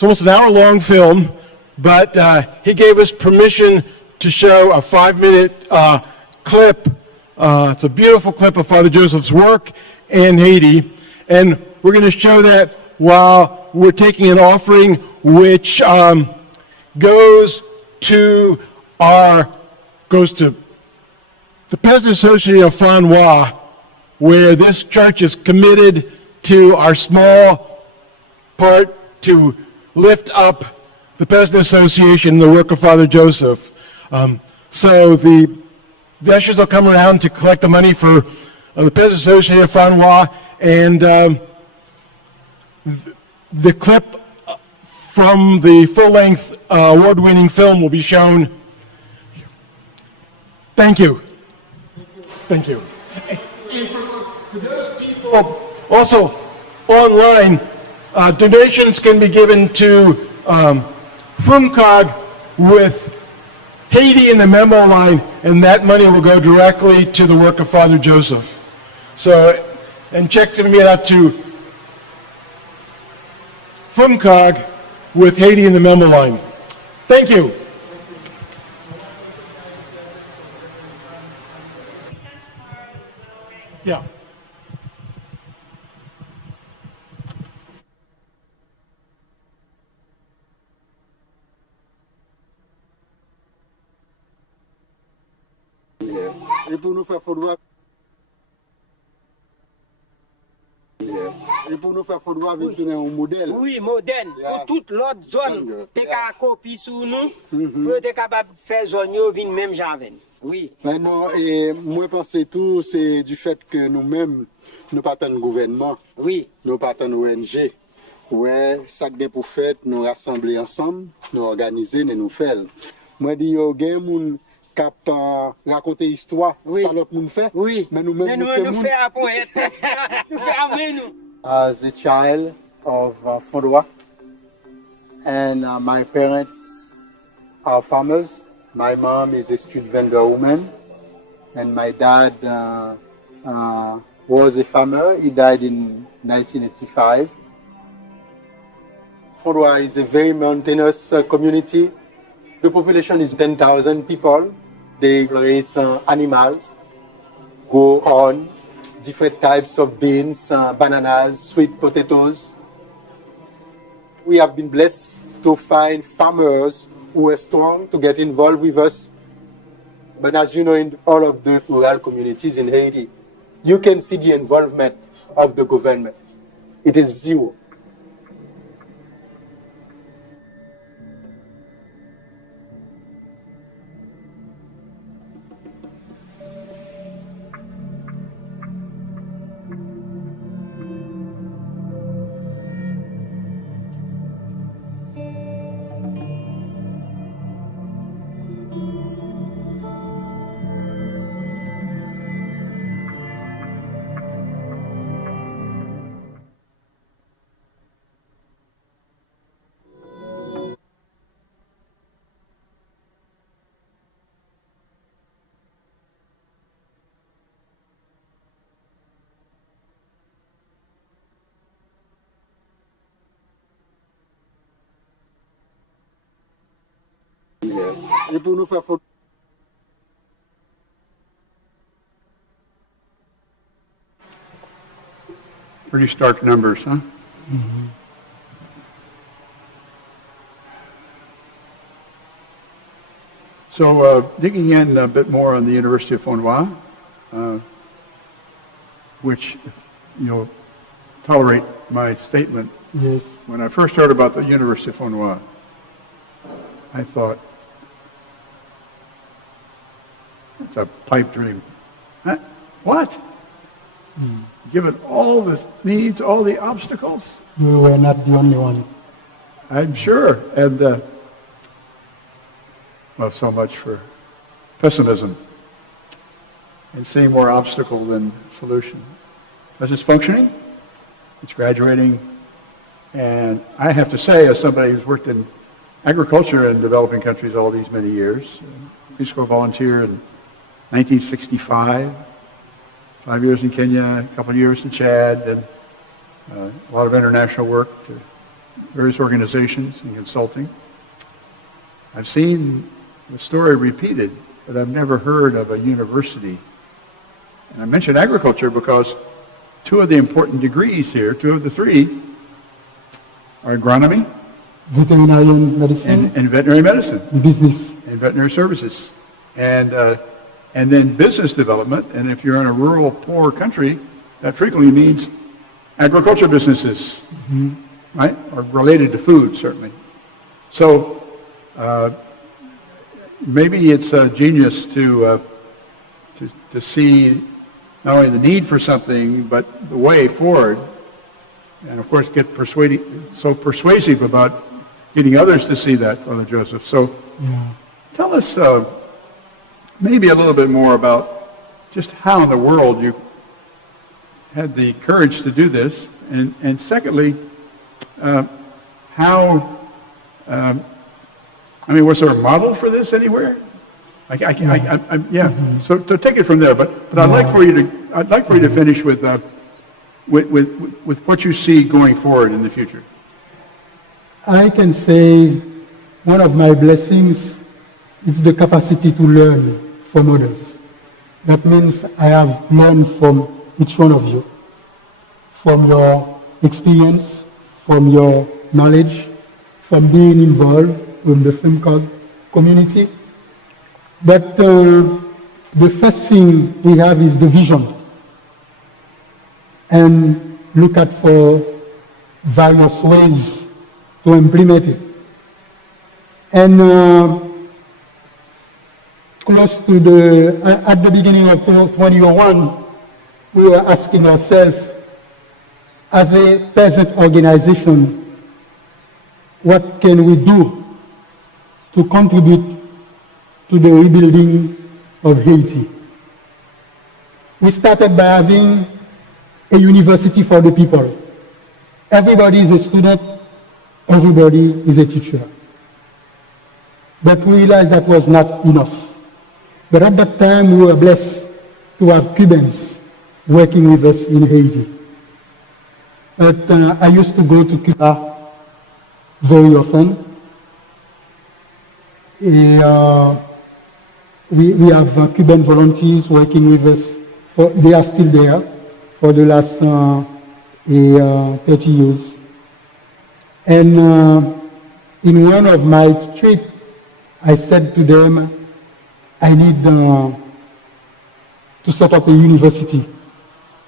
almost an hour-long film, but he gave us permission to show a 5-minute clip. It's a beautiful clip of Father Joseph's work in Haiti, and we're going to show that while we're taking an offering which goes to the Peasant Association of Fondwa, where this church is committed to our small part to lift up the Peasant Association and the work of Father Joseph. So the ushers will come around to collect the money for the Peasant Association of Fondwa, and the clip from the full-length award-winning film will be shown. Thank you. Thank you. And for those people also online, donations can be given to FUMCOG with Haiti in the memo line, and that money will go directly to the work of Father Joseph. So, and checks can be made out to FUMCOG with Haiti in the memo line. Thank you. Yeah. Et pour nous faire Fondwa, venir un modèle. Oui, modèle. Pour toute l'autre zone, t'es qu'à copier sur nous, pour être capable de faire zone, venir même j'avais. Oui. Maintenant, et moi, je pense tout, c'est du fait que nous-mêmes, nous pas de gouvernement. Oui. Nous pas de ONG. Ouais, ça que pour faire, nous rassembler ensemble, nous organiser, nous faire. Moi, je dis, il y a des gens qui raconter l'histoire, oui. Ça l'autre nous fait. Oui. Mais nous-mêmes, nous faisons à point. Nous faisons nous. As a child of Fondwa, and my parents are farmers. My mom is a street vendor woman, and my dad was a farmer. He died in 1985. Fondwa is a very mountainous community. The population is 10,000 people. They raise animals, go on different types of beans, bananas, sweet potatoes. We have been blessed to find farmers who are strong to get involved with us. But as you know, in all of the rural communities in Haiti, you can see the involvement of the government. It is zero. Et pour nous faire Pretty stark numbers, huh? So digging in a bit more on the University of Fondwa, which, if you'll tolerate my statement, Yes. when I first heard about the University of Fondwa, I thought, it's a pipe dream. Huh? What? Given all the needs, all the obstacles? You were not the only one. I'm sure. And, well, so much for pessimism and seeing more obstacle than solution. As it's functioning, it's graduating, and I have to say, as somebody who's worked in agriculture in developing countries all these many years, Peace Corps volunteer in 1965, 5 years in Kenya, a couple of years in Chad, and a lot of international work to various organizations and consulting. I've seen the story repeated, but I've never heard of a university. And I mentioned agriculture because two of the important degrees here, two of the three, are agronomy Veterinarian medicine, and veterinary medicine business. and veterinary services. And then business development, and if you're in a rural, poor country, that frequently means agriculture businesses, right? Or related to food, certainly. So maybe it's a genius to see not only the need for something, but the way forward, and of course get so persuasive about getting others to see that, Father Joseph. So tell us maybe a little bit more about just how in the world you had the courage to do this, and secondly, how, I mean, was there a model for this anywhere? So to take it from there, but I'd like for you to finish with what you see going forward in the future. I can say one of my blessings is the capacity to learn from others. That means I have learned from each one of you, from your experience, from your knowledge, from being involved in the FUMCOG community. But the first thing we have is the vision, and look at for various ways to implement it. And close to at the beginning of 2001, we were asking ourselves, as a peasant organization, what can we do to contribute to the rebuilding of Haiti? We started by having a university for the people. Everybody is a student, everybody is a teacher. But we realized that was not enough. But at that time, we were blessed to have Cubans working with us in Haiti. But I used to go to Cuba very often. We have Cuban volunteers working with us. They are still there for the last 30 years. And in one of my trips, I said to them, I need to set up a university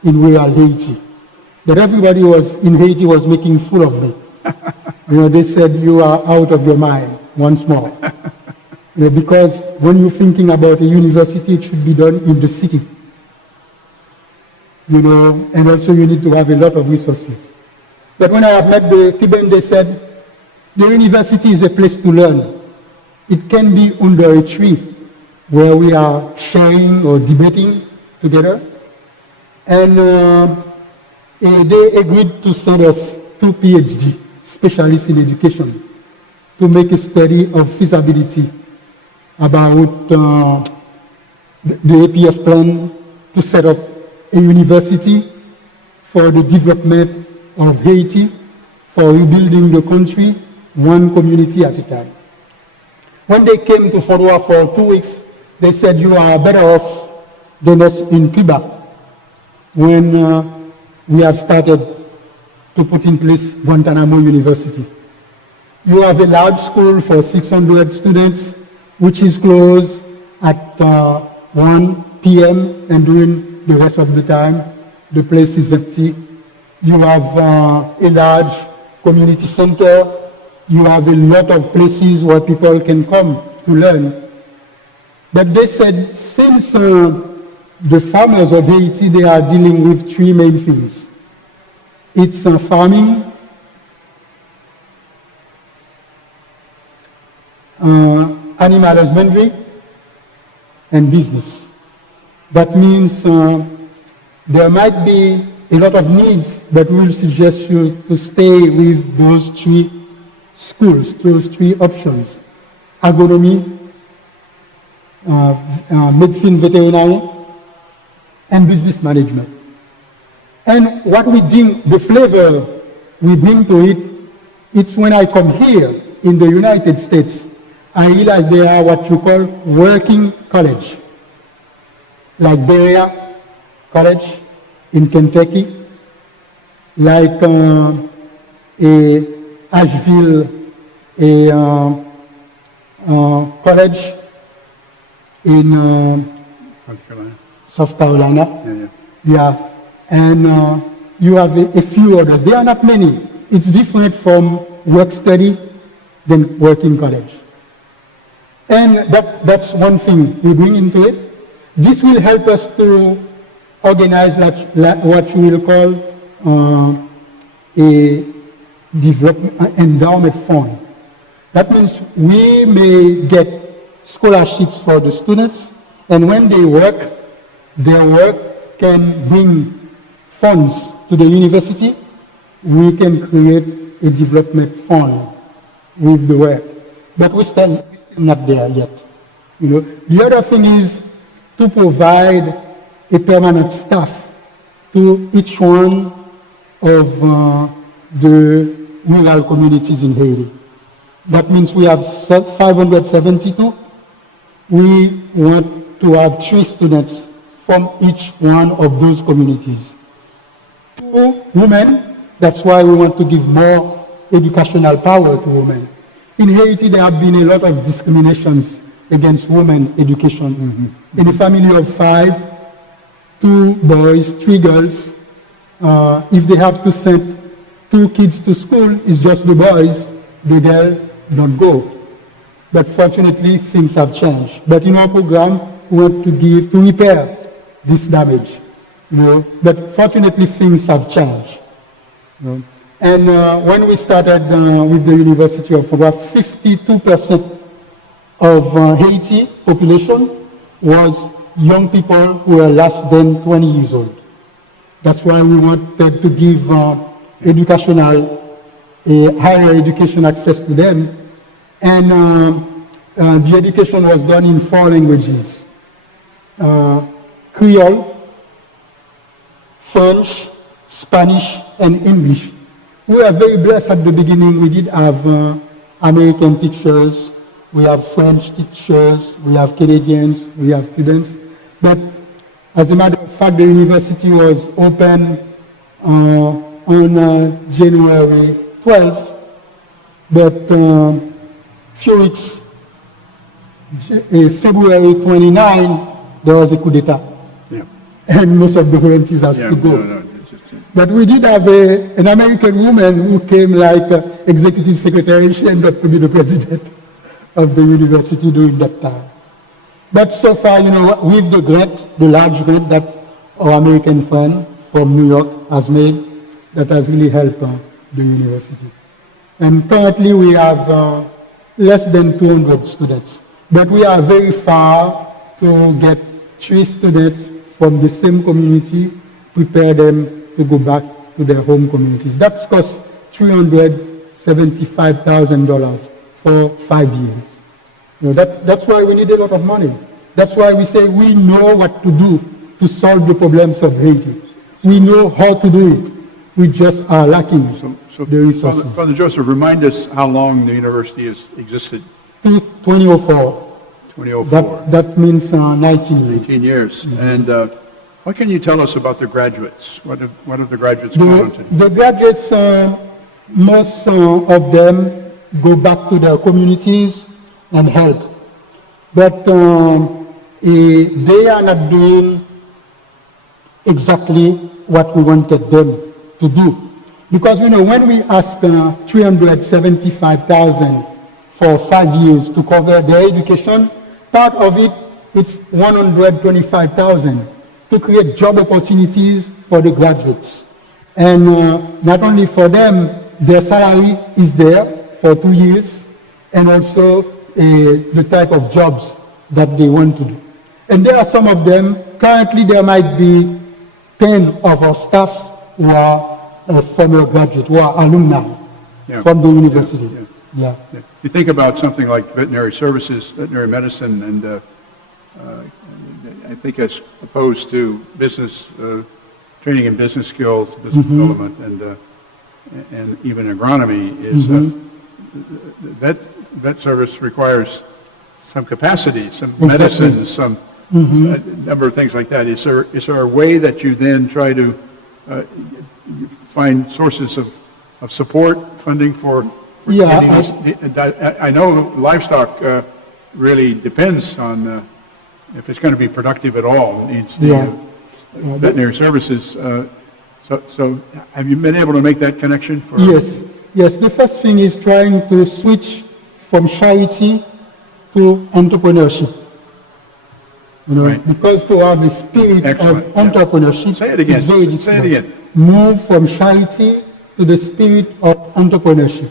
in rural Haiti. But everybody in Haiti was making fool of me. They said, you are out of your mind once more. Because when you're thinking about a university, it should be done in the city. And also you need to have a lot of resources. But when I have met the Cuban, they said, the university is a place to learn. It can be under a tree where we are sharing or debating together. And they agreed to send us 2 PhD specialists in education to make a study of feasibility about the APF plan to set up a university for the development of Haiti, for rebuilding the country, one community at a time. When they came to Fondwa for 2 weeks, they said, you are better off than us in Cuba, when we have started to put in place Guantanamo University. You have a large school for 600 students, which is closed at 1 p.m. and during the rest of the time, the place is empty. You have a large community center. You have a lot of places where people can come to learn. But they said, since the farmers of Haiti, they are dealing with 3 main things. It's farming, animal husbandry, and business. That means there might be a lot of needs, but we will suggest you to stay with those 3 schools, those 3 options: agronomy, medicine, veterinary, and business management. And what we bring, the flavor we bring to it, it's when I come here in the United States, I realize there are what you call working college, like Berea College in Kentucky, like Asheville college in South Carolina. Yeah. And you have a few others. There are not many. It's different from work study than working college. And that's one thing we bring into it. This will help us to organize what we will call a development endowment fund. That means we may get scholarships for the students, and when they work, their work can bring funds to the university. We can create a development fund with the work. But we're still not there yet. The other thing is to provide a permanent staff to each one of the rural communities in Haiti. That means we have 572. We want to have 3 students from each one of those communities. 2 women, that's why we want to give more educational power to women. In Haiti, there have been a lot of discriminations against women education. In a family of 5, 2 boys, 3 girls, if they have to send 2 kids to school, it's just the boys, the girl don't go. But fortunately, things have changed. But in our program, we want to repair this damage. But fortunately, things have changed. And when we started with the University of Fondwa, 52% of Haiti population was young people who were less than 20 years old. That's why we wanted to give higher education access to them. And the education was done in 4 languages: Creole, French, Spanish, and English. We were very blessed at the beginning. We did have American teachers, we have French teachers, we have Canadians, we have Cubans. But as a matter of fact, the university was open on January 12th, but few weeks, February 29, there was a coup d'etat. Yeah. And most of the volunteers have to go. But we did have an American woman who came like executive secretary. She ended up to be the president of the university during that time. But so far, with the grant, the large grant that our American friend from New York has made, that has really helped the university. And currently we have less than 200 students. But we are very far to get 3 students from the same community, prepare them to go back to their home communities. That costs $375,000 for 5 years. That's why we need a lot of money. That's why we say we know what to do to solve the problems of Haiti. We know how to do it. We just are lacking the resources. Father Joseph, remind us how long the university has existed. 2004. 2004. That means 19 years. 19 years. And what can you tell us about the graduates? What have the graduates gone on to do? The graduates, most of them go back to their communities and help. But they are not doing exactly what we wanted them to do. Because when we ask $375,000 for 5 years to cover their education, part of it is $125,000 to create job opportunities for the graduates. And not only for them, their salary is there for 2 years, and also the type of jobs that they want to do. And there are some of them, currently there might be 10 of our staff who are former graduates, who are alumni from the university. Yeah. You think about something like veterinary services, veterinary medicine, and I think as opposed to business, training in business skills, business development, and even agronomy, is vet service requires some capacity, some medicine, some a number of things like that. Is there a way that you then try to find sources of support, funding for I know livestock really depends on if it's going to be productive at all. It needs the veterinary services. So have you been able to make that connection? Yes. The first thing is trying to switch from charity to entrepreneurship. Because to have the spirit of entrepreneurship is very difficult. Say it again. Move from charity to the spirit of entrepreneurship.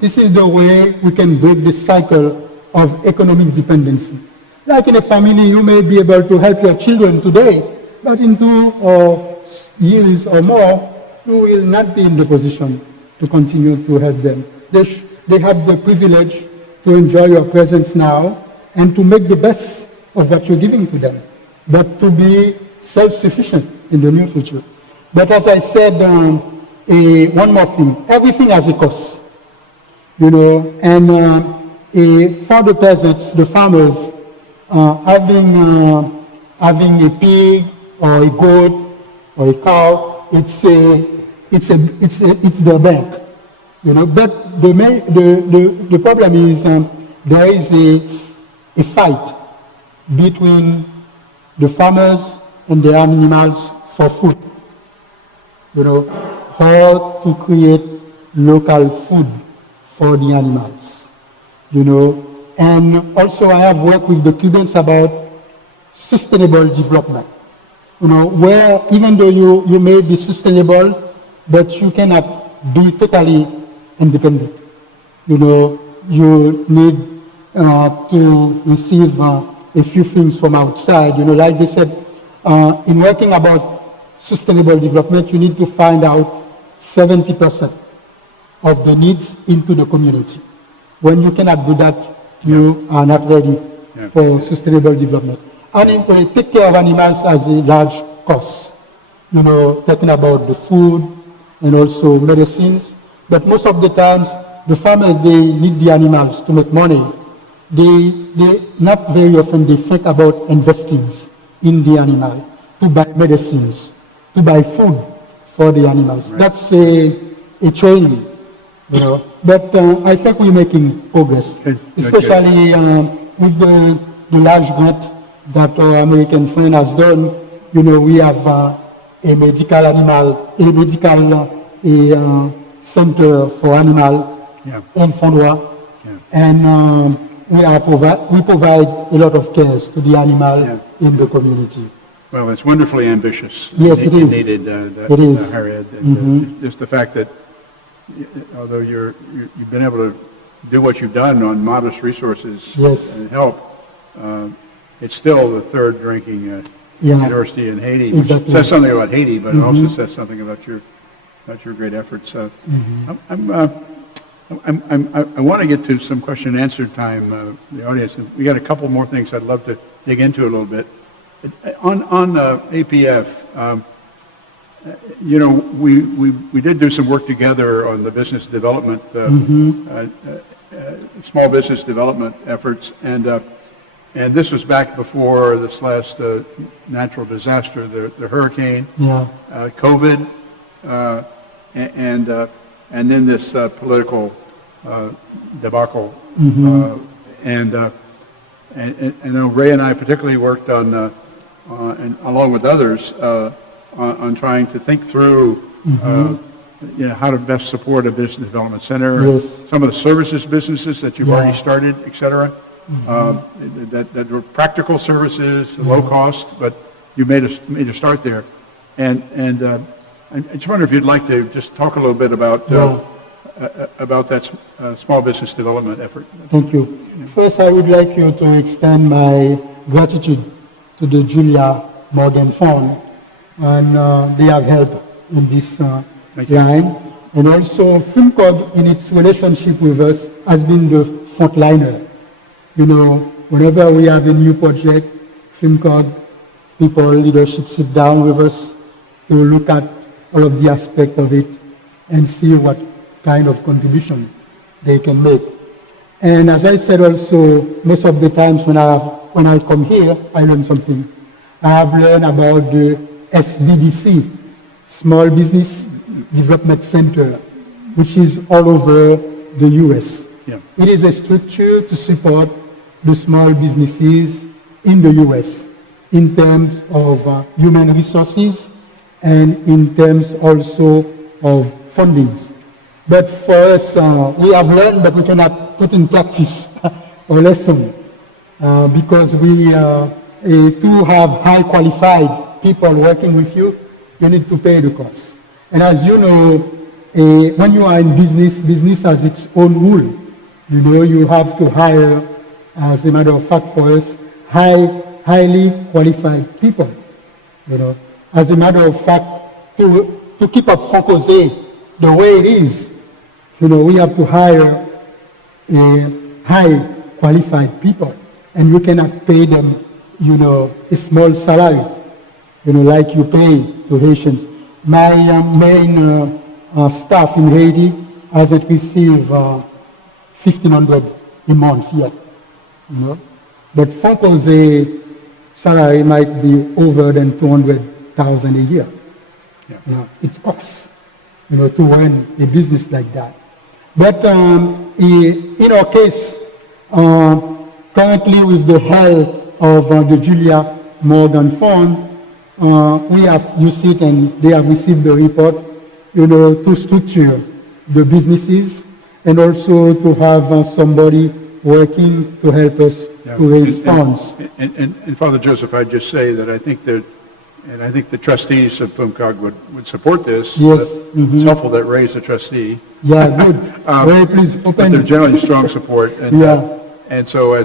This is the way we can break the cycle of economic dependency. Like in a family, you may be able to help your children today, but in 2 years or more, you will not be in the position to continue to help them. They have the privilege to enjoy your presence now and to make the best of what you're giving to them, but to be self-sufficient in the near future. But as I said, one more thing, everything has a cost, and for the peasants, the farmers, having a pig or a goat or a cow, it's their bank, But the problem is there is a fight between the farmers and the animals for food. How to create local food for the animals. And also I have worked with the Cubans about sustainable development. Where even though you may be sustainable, but you cannot be totally independent. You need to receive a few things from outside. Like they said, in working about sustainable development, you need to find out 70% of the needs into the community. When you cannot do that, you are not ready for sustainable development. And take care of animals has a large cost. Talking about the food and also medicines. But most of the times, the farmers, they need the animals to make money. They not very often they think about investing in the animal to buy medicines, to buy food for the animals. Right. That's a training, But I think we're making progress, especially with the large grant that our American friend has done. We have a medical center for animal in Fondwa, and we provide a lot of care to the animal in the community. Well, it's wonderfully ambitious. Yes, it is. Needed it is. Higher ed. And, just the fact that, although you've been able to do what you've done on modest resources and help, it's still the third ranking university in Haiti, which says something about Haiti, but it also says something about your great efforts. I want to get to some question and answer time, the audience. We got a couple more things I'd love to dig into a little bit. On APF, we did do some work together on the business development, small business development efforts, and this was back before this last natural disaster, the hurricane, COVID, and then this political debacle, and Ray and I particularly worked on. And along with others, on trying to think through how to best support a business development center, some of the services businesses that you've already started, et cetera, that were practical services, low cost, but you made a start there. And I just wonder if you'd like to just talk a little bit about that small business development effort. Thank you. First, I would like you to extend my gratitude to the Julia Morgan Fund, and they have helped in this line. And also, FUMCOG, in its relationship with us, has been the frontliner. Whenever we have a new project, FUMCOG people, leadership sit down with us to look at all of the aspects of it and see what kind of contribution they can make. And as I said also, most of the times when I come here, I learn something. I have learned about the SBDC, Small Business Development Center, which is all over the US. It is a structure to support the small businesses in the US in terms of human resources and in terms also of fundings. But for us, we have learned, but we cannot put in practice our lesson because we to have high qualified people working with you, you need to pay the cost. And as you know, when you are in business has its own rule. You have to hire, as a matter of fact for us, highly qualified people. As a matter of fact, to keep up FONKOZE the way it is, we have to hire high qualified people, and you cannot pay them, a small salary, like you pay to Haitians. My main staff in Haiti hasn't received $1,500 a month yet, But FONKOZE salary might be over than $200,000 a year. It costs, to run a business like that. But in our case, currently, with the help of the Julia Morgan Fund, we have used it and they have received the report, to structure the businesses and also to have somebody working to help us to raise funds. And Father Joseph, I'd just say that I think the trustees of FUMCOG would support this. Yes. It's helpful that Ray's a trustee. Yeah, good. Ray, please But open. they're generally strong support. And, Yeah. And so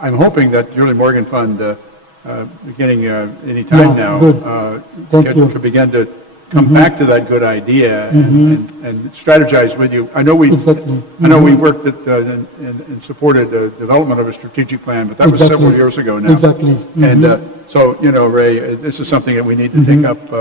I'm hoping that Julie Morgan Fund, beginning any time Yeah, now, good. Thank you. could begin to come back to that good idea and strategize with you. I know we worked at and supported the development of a strategic plan, but that was several years ago now. Exactly. And so, Ray, this is something that we need to take up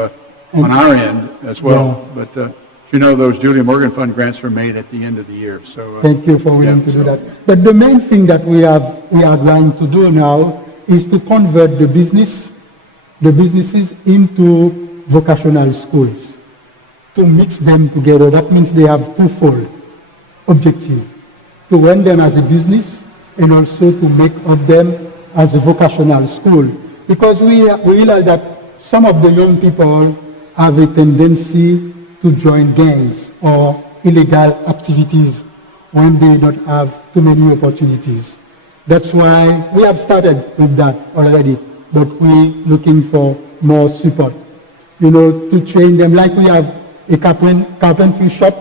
on our end as well. Yeah. But those Julia Morgan Fund grants were made at the end of the year. So Thank you for willing to do that. But the main thing that we are going to do now is to convert the businesses into vocational schools, to mix them together. That means they have twofold objective: to run them as a business and also to make of them as a vocational school. Because we realize that some of the young people have a tendency to join gangs or illegal activities when they don't have too many opportunities. That's why we have started with that already, but we're looking for more support, to train them. Like we have a carpentry shop.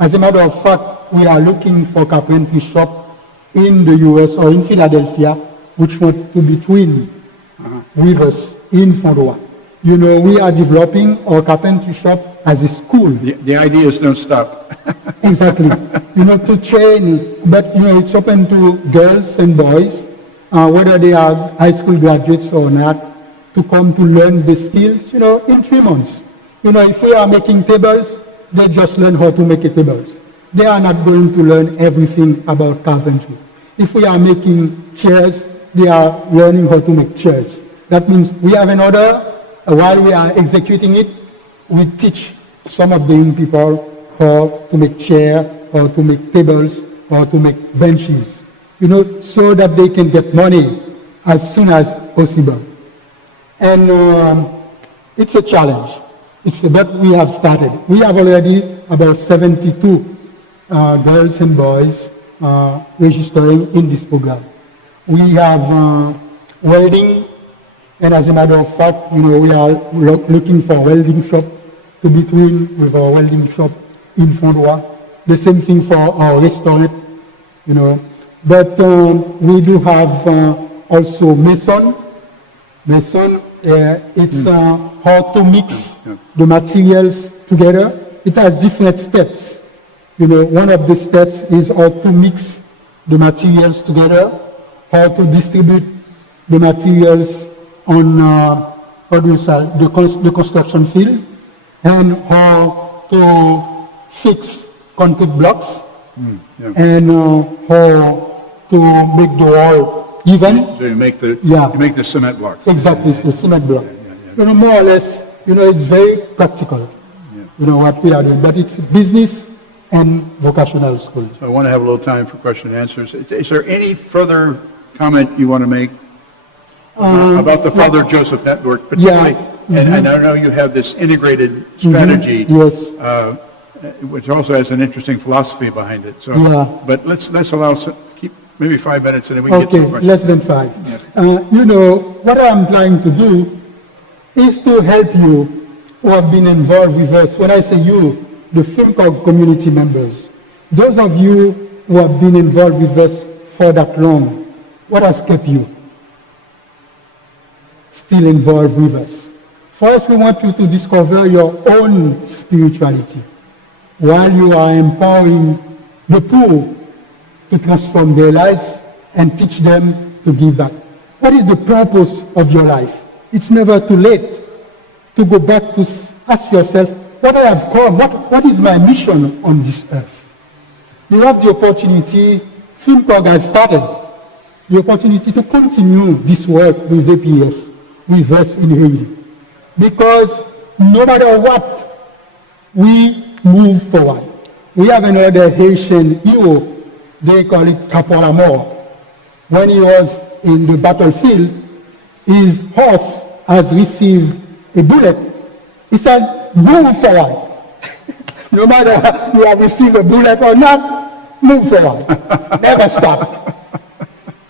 As a matter of fact, we are looking for carpentry shop in the US or in Philadelphia, which want to be twin with us in Fondwa. We are developing our carpentry shop as a school. the ideas don't stop. Exactly. To train, but it's open to girls and boys, whether they are high school graduates or not, to come to learn the skills, in 3 months. If we are making tables, they just learn how to make tables. They are not going to learn everything about carpentry. If we are making chairs, they are learning how to make chairs. That means we have an order. While we are executing it, we teach some of the young people how to make chairs, how to make tables, how to make benches, so that they can get money as soon as possible. And it's a challenge. But we have started. We have already about 72 girls and boys registering in this program. We have welding, and as a matter of fact, we are looking for a welding shop to be twin with our welding shop in Fondwa. The same thing for our restaurant, But we do have also Mason. Mason, it's how to mix the materials together. It has different steps. One of the steps is how to mix the materials together, how to distribute the materials on the construction field, and how to fix concrete blocks, and how to make the wall even. So you make the cement blocks. Exactly, the cement block. More or less, it's very practical. What we are doing, but it's business and vocational schools. So I want to have a little time for question and answers. Is there any further comment you want to make about the Father Joseph Network, particularly? And I know you have this integrated strategy, Yes. Which also has an interesting philosophy behind it. So, but let's allow keep maybe 5 minutes, and then we can get to questions. Less than 5. What I'm trying to do is to help you who have been involved with us. When I say you, the FUMCOG community members, those of you who have been involved with us for that long, what has kept you still involved with us? First, we want you to discover your own spirituality while you are empowering the poor to transform their lives and teach them to give back. What is the purpose of your life? It's never too late to go back to ask yourself, what I have come, what is my mission on this earth? You have the opportunity, FUMCOG has started, the opportunity to continue this work with APF, with us in Haiti. Because no matter what, we move forward. We have another Haitian hero, they call it Caporal Mort. when he was in the battlefield, his horse has received a bullet. He said, move forward. No matter you have received a bullet or not, move forward. Never stop.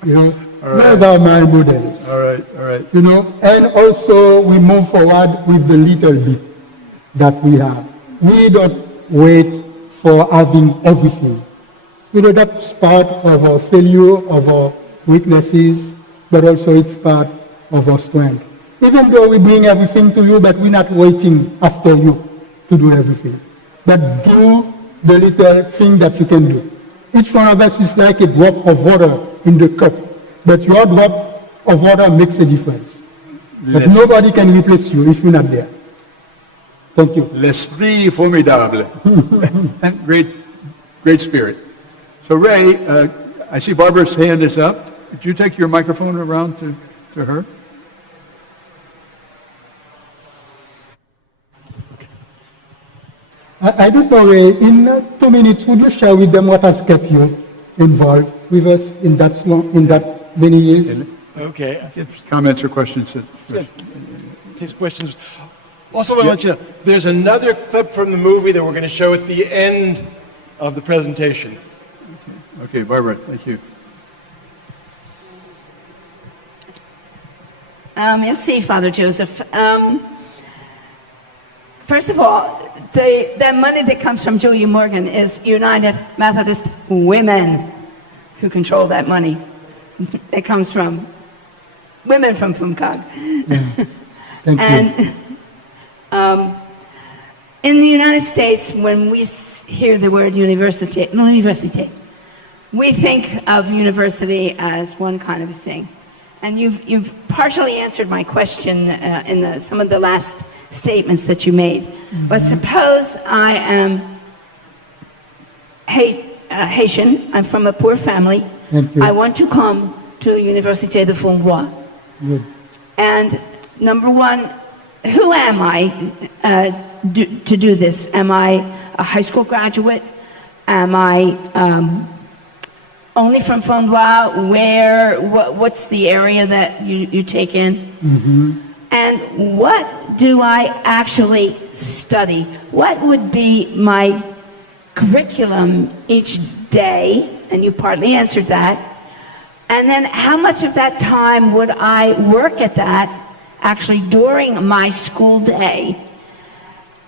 You know, those are my models. All right, all right. You know, and also we move forward with the little bit that we have. We don't wait for having everything. You know, that's part of our failure, of our weaknesses, but also it's part of our strength. Even though we bring everything to you, but we're not waiting after you to do everything. But do the little thing that you can do. Each one of us is like a drop of water in the cup, but your drop of water makes a difference. But nobody can replace you if you're not there. Thank you. L'esprit formidable. Great, great spirit. So Ray, I see Barbara's hand is up. Would you take your microphone around to her? I don't know, Ray, in 2 minutes, would you share with them what has kept you involved with us in that many years? Okay. Comments or questions? Take questions. Also, I want to let you know, there's another clip from the movie that we're going to show at the end of the presentation. Okay, Barbara, thank you. Merci, Father Joseph. First of all, the money that comes from Julia Morgan is United Methodist women who control that money. It comes from women from FUMCOG. Thank you. And in the United States, when we hear the word university, we think of university as one kind of thing. And you've partially answered my question in some of the last statements that you made. Mm-hmm. But suppose I am Haitian, I'm from a poor family. I want to come to Université de Fondwa. And number one, who am I to do this? Am I a high school graduate? Am I only from Fondwa? What's the area that you take in? Mm-hmm. And what do I actually study? What would be my curriculum each day? And you partly answered that. And then how much of that time would I work at that actually during my school day?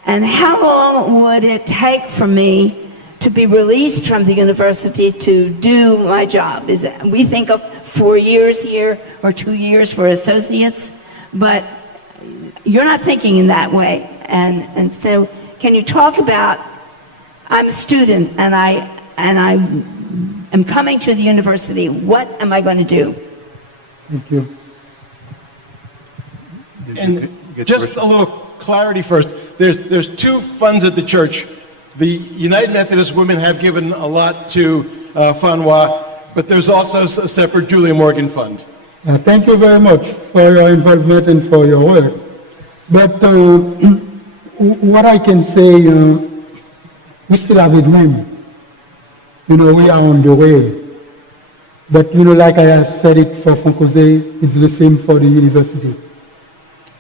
And how long would it take for me to be released from the university to do my job? We think of 4 years here or 2 years for associates, but you're not thinking in that way. And so can you talk about, I'm a student and I am coming to the university, what am I going to do? Thank you. And just a little clarity first. There's two funds at the church. The United Methodist Women have given a lot to Fondwa, but there's also a separate Julia Morgan fund. Thank you very much for your involvement and for your work. But what I can say, we still have a dream. You know, we are on the way. But, you know, like I have said it for FONKOZE, it's the same for the university.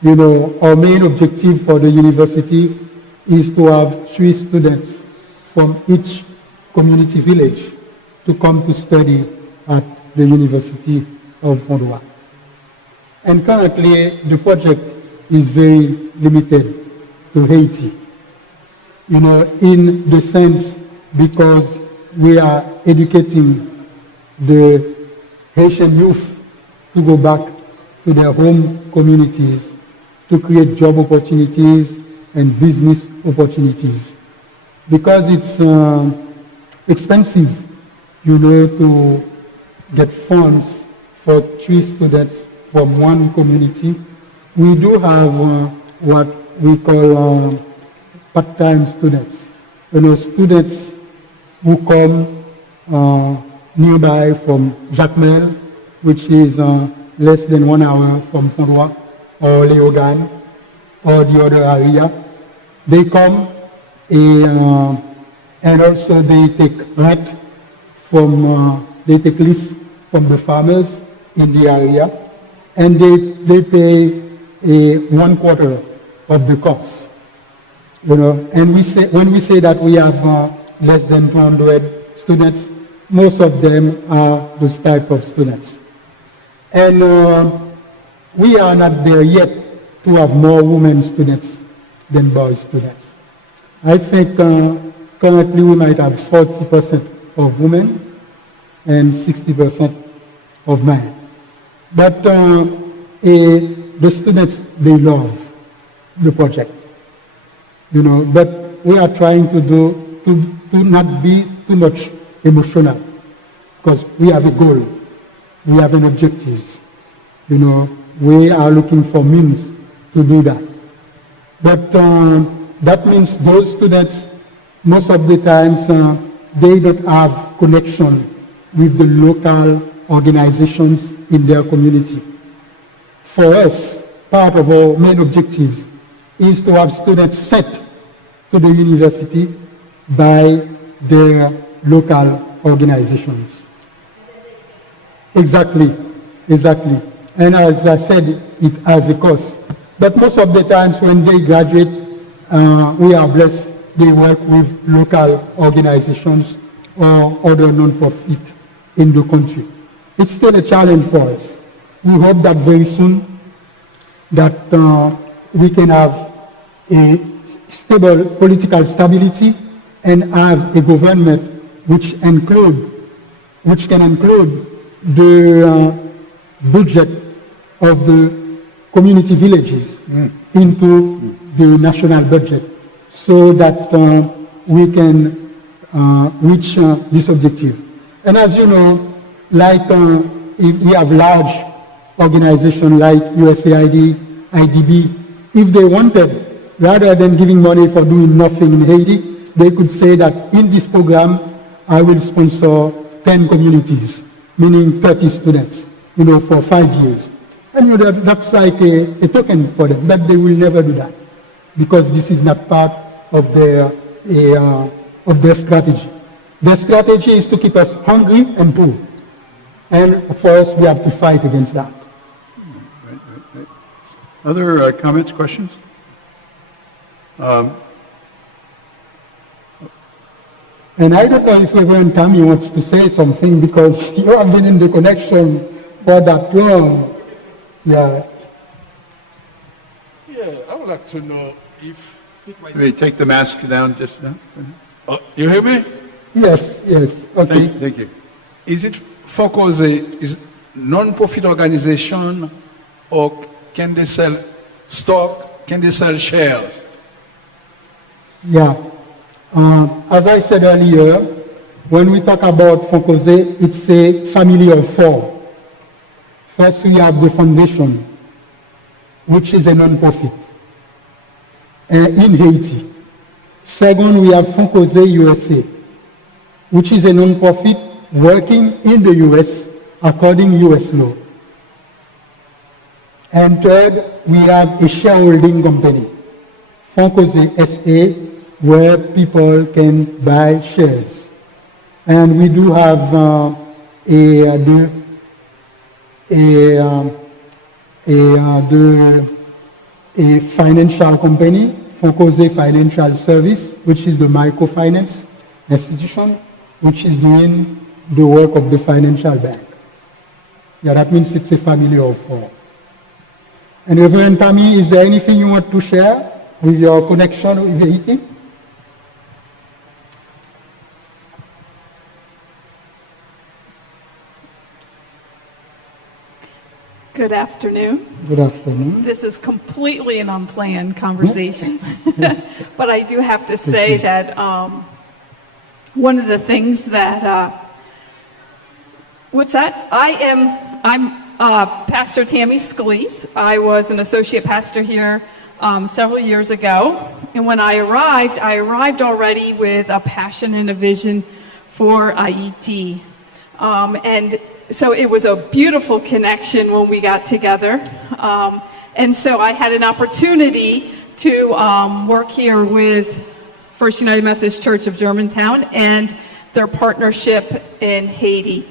You know, our main objective for the university is to have 3 students from each community village to come to study at the University of Fondwa. And currently, the project is very limited to Haiti. You know, in the sense because we are educating the Haitian youth to go back to their home communities to create job opportunities and business opportunities. Because it's expensive, you know, to get funds for 3 students from one community. We do have what we call part-time students. You know, students who come nearby from Jacmel, which is less than 1 hour from Fondwa, or Leogan, or the other area. They come and also they take rent from, they take lease from the farmers in the area, and they pay a 1/4 of the cost. You know, and when we say that we have less than 200 students, most of them are those type of students. And we are not there yet to have more women students than boy students. I think currently we might have 40% of women and 60% of men. But the students, they love the project, you know, but we are trying to not be too much emotional, because we have a goal, we have an objective, you know, we are looking for means to do that. But that means those students, most of the times, they don't have connection with the local organizations in their community. For us, part of our main objectives is to have students sent to the university by their local organizations. Exactly. And as I said, it has a cost. But most of the times when they graduate, we are blessed, they work with local organizations or other non-profit in the country. It's still a challenge for us. We hope that very soon that we can have a stable political stability and have a government which can include the budget of the community villages into the national budget, so that we can reach this objective. And as you know, like if we have large organizations like USAID, IDB, if they wanted, rather than giving money for doing nothing in Haiti, they could say that in this program, I will sponsor 10 communities, meaning 30 students, you know, for 5 years. And you know, that's like a token for them, but they will never do that, because this is not part of their strategy. Their strategy is to keep us hungry and poor. And for us, we have to fight against that. Right. Other comments, questions? And I don't know if Reverend Tammy wants to say something, because you have been in the connection for that long. Yeah. Yeah, I would like to know if... Maybe take the mask down just now. You hear me? Yes, okay. Thank you. Is it FONKOZE is non-profit organization, or can they sell stock? Can they sell shares? Yeah. As I said earlier, when we talk about FONKOZE, it's a family of 4. First, we have the foundation, which is a non-profit in Haiti. Second, we have FONKOZE USA, which is a non-profit working in the US according US law. And third, we have a shareholding company, FONKOZE SA, where people can buy shares. And we do have a financial company, FONKOZE Financial Service, which is the microfinance institution, which is doing the work of the financial bank. Yeah, that means it's a family of 4. And Reverend Tammy, is there anything you want to share with your connection with Haiti? Good afternoon. Good afternoon. This is completely an unplanned conversation, but I do have to say that one of the things that, I'm Pastor Tammy Scalise. I was an associate pastor here several years ago, and when I arrived already with a passion and a vision for Haiti, and so it was a beautiful connection when we got together. And so I had an opportunity to work here with First United Methodist Church of Germantown and their partnership in Haiti.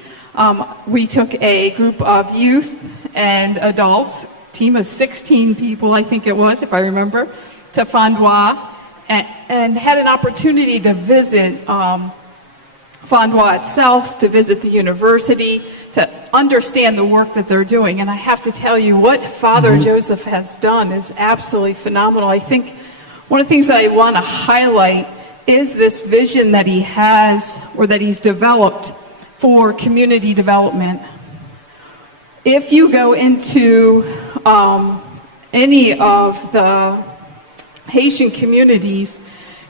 We took a group of youth and adults, team of 16 people, I think it was, if I remember, to Fondwa, and had an opportunity to visit Fondwa itself, to visit the university, to understand the work that they're doing. And I have to tell you, what Father Joseph has done is absolutely phenomenal. I think one of the things that I want to highlight is this vision that he has, or that he's developed, for community development. If you go into any of the Haitian communities,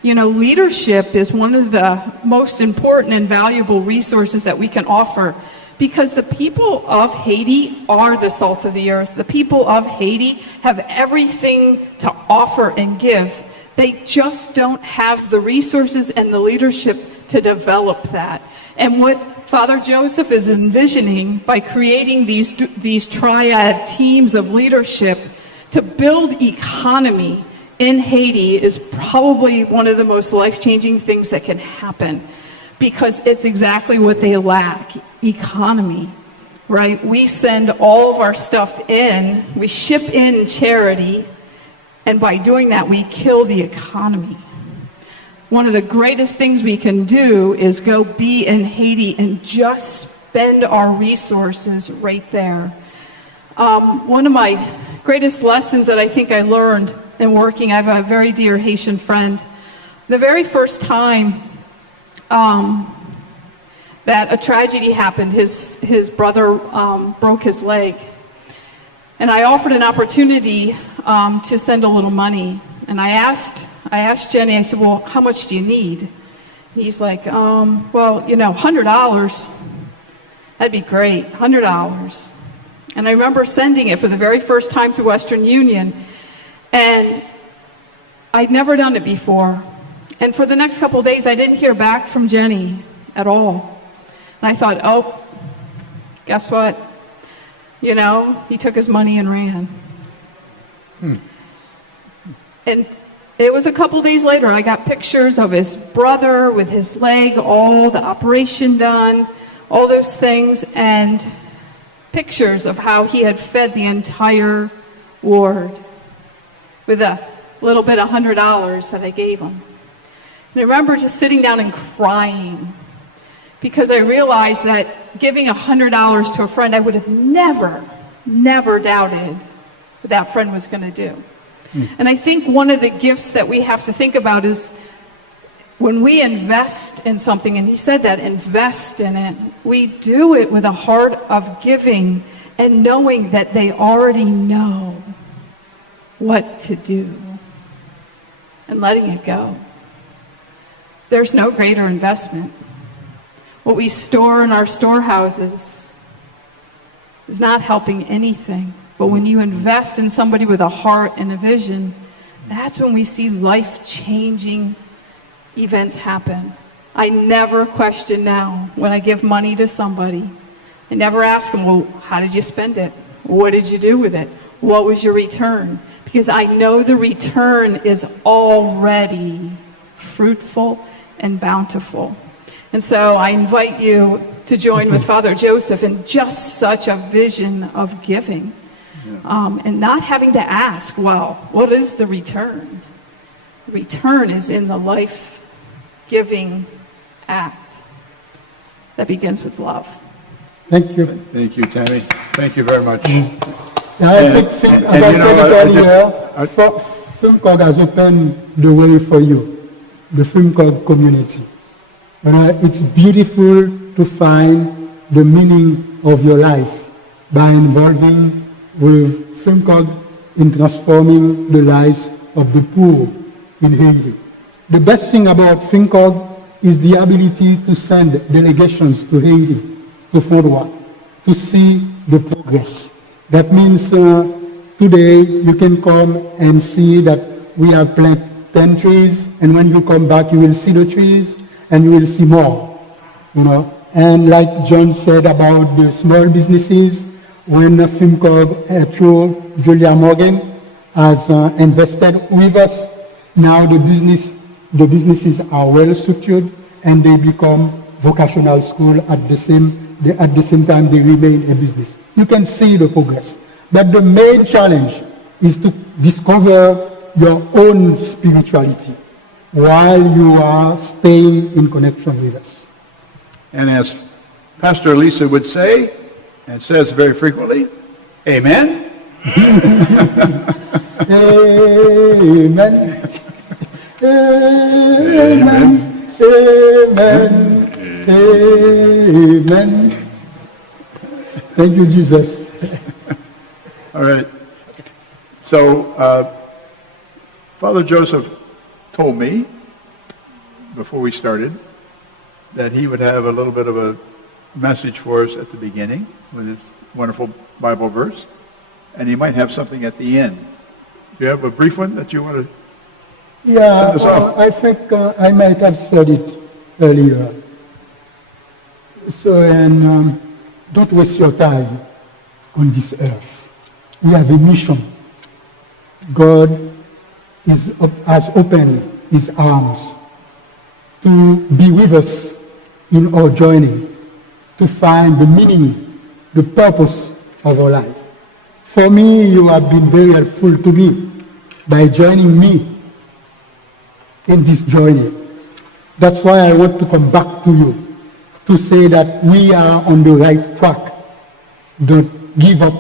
you know, leadership is one of the most important and valuable resources that we can offer, because the people of Haiti are the salt of the earth. The people of Haiti have everything to offer and give. They just don't have the resources and the leadership to develop that. And what Father Joseph is envisioning by creating these triad teams of leadership to build economy in Haiti is probably one of the most life-changing things that can happen, because it's exactly what they lack, economy, right? We send all of our stuff in, we ship in charity, and by doing that, we kill the economy. One of the greatest things we can do is go be in Haiti and just spend our resources right there. One of my greatest lessons that I think I learned in working, I have a very dear Haitian friend. The very first time that a tragedy happened, his brother broke his leg. And I offered an opportunity to send a little money. And I asked Jenny, I said, well, how much do you need? And he's like, well, you know, $100. That'd be great, $100. And I remember sending it for the very first time to Western Union. And I'd never done it before. And for the next couple of days, I didn't hear back from Jenny at all. And I thought, oh, guess what? You know, he took his money and ran. And it was a couple days later, I got pictures of his brother with his leg, all the operation done, all those things, and pictures of how he had fed the entire ward with a little bit of $100 that I gave him. And I remember just sitting down and crying, because I realized that giving $100 to a friend, I would have never doubted what that friend was going to do. And I think one of the gifts that we have to think about is when we invest in something, and he said that, invest in it, we do it with a heart of giving and knowing that they already know what to do and letting it go. There's no greater investment. What we store in our storehouses is not helping anything. But when you invest in somebody with a heart and a vision, that's when we see life-changing events happen. I never question now when I give money to somebody. I never ask them, well, how did you spend it? What did you do with it? What was your return? Because I know the return is already fruitful and bountiful. And so I invite you to join with Father Joseph in just such a vision of giving. And not having to ask, well, what is the return? The return is in the life-giving act that begins with love. Thank you. Thank you, Tammy. Thank you very much. I think, as I said earlier, FUMCOG has opened the way for you, the FUMCOG community. It's beautiful to find the meaning of your life by involving with FUMCOG in transforming the lives of the poor in Haiti. The best thing about FUMCOG is the ability to send delegations to Haiti, to Fondwa, to see the progress. That means today you can come and see that we have planted 10 trees, and when you come back you will see the trees and you will see more. And like John said about the small businesses, when FUMCOG through Julia Morgan has invested with us, now the businesses are well structured and they become vocational school at the same at the same time they remain a business. You can see the progress. But the main challenge is to discover your own spirituality while you are staying in connection with us. And as Pastor Lisa would say, and says very frequently, amen. Amen. Amen. Amen. Amen. Thank you, Jesus. All right. So, Father Joseph told me before we started that he would have a little bit of a message for us at the beginning with his wonderful Bible verse, and he might have something at the end. Do you have a brief one that you want to send us off? I think I might have said it earlier. So, don't waste your time on this earth. We have a mission. God has opened his arms to be with us in our journey, to find the meaning, the purpose of our life. For me, you have been very helpful to me by joining me in this journey. That's why I want to come back to you to say that we are on the right track. Don't give up.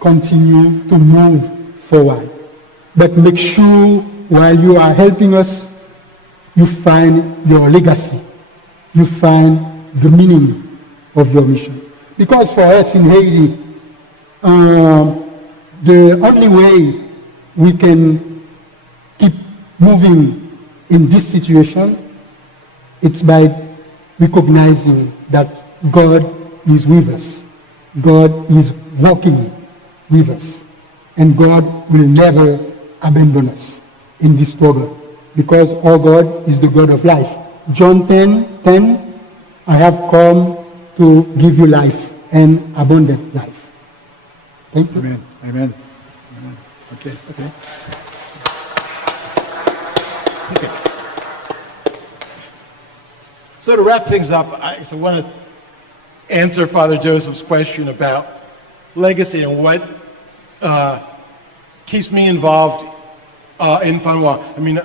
Continue to move forward. But make sure while you are helping us, you find your legacy. You find the meaning of your mission. Because for us in Haiti, the only way we can keep moving in this situation, it's by recognizing that God is with us. God is walking with us. And God will never abandon us in this struggle. Because our God is the God of life. John 10:10, I have come to give you life and abundant life. Thank you. Amen. Amen. Amen. Okay. So to wrap things up, I want to answer Father Joseph's question about legacy and what keeps me involved in Fondwa. I mean,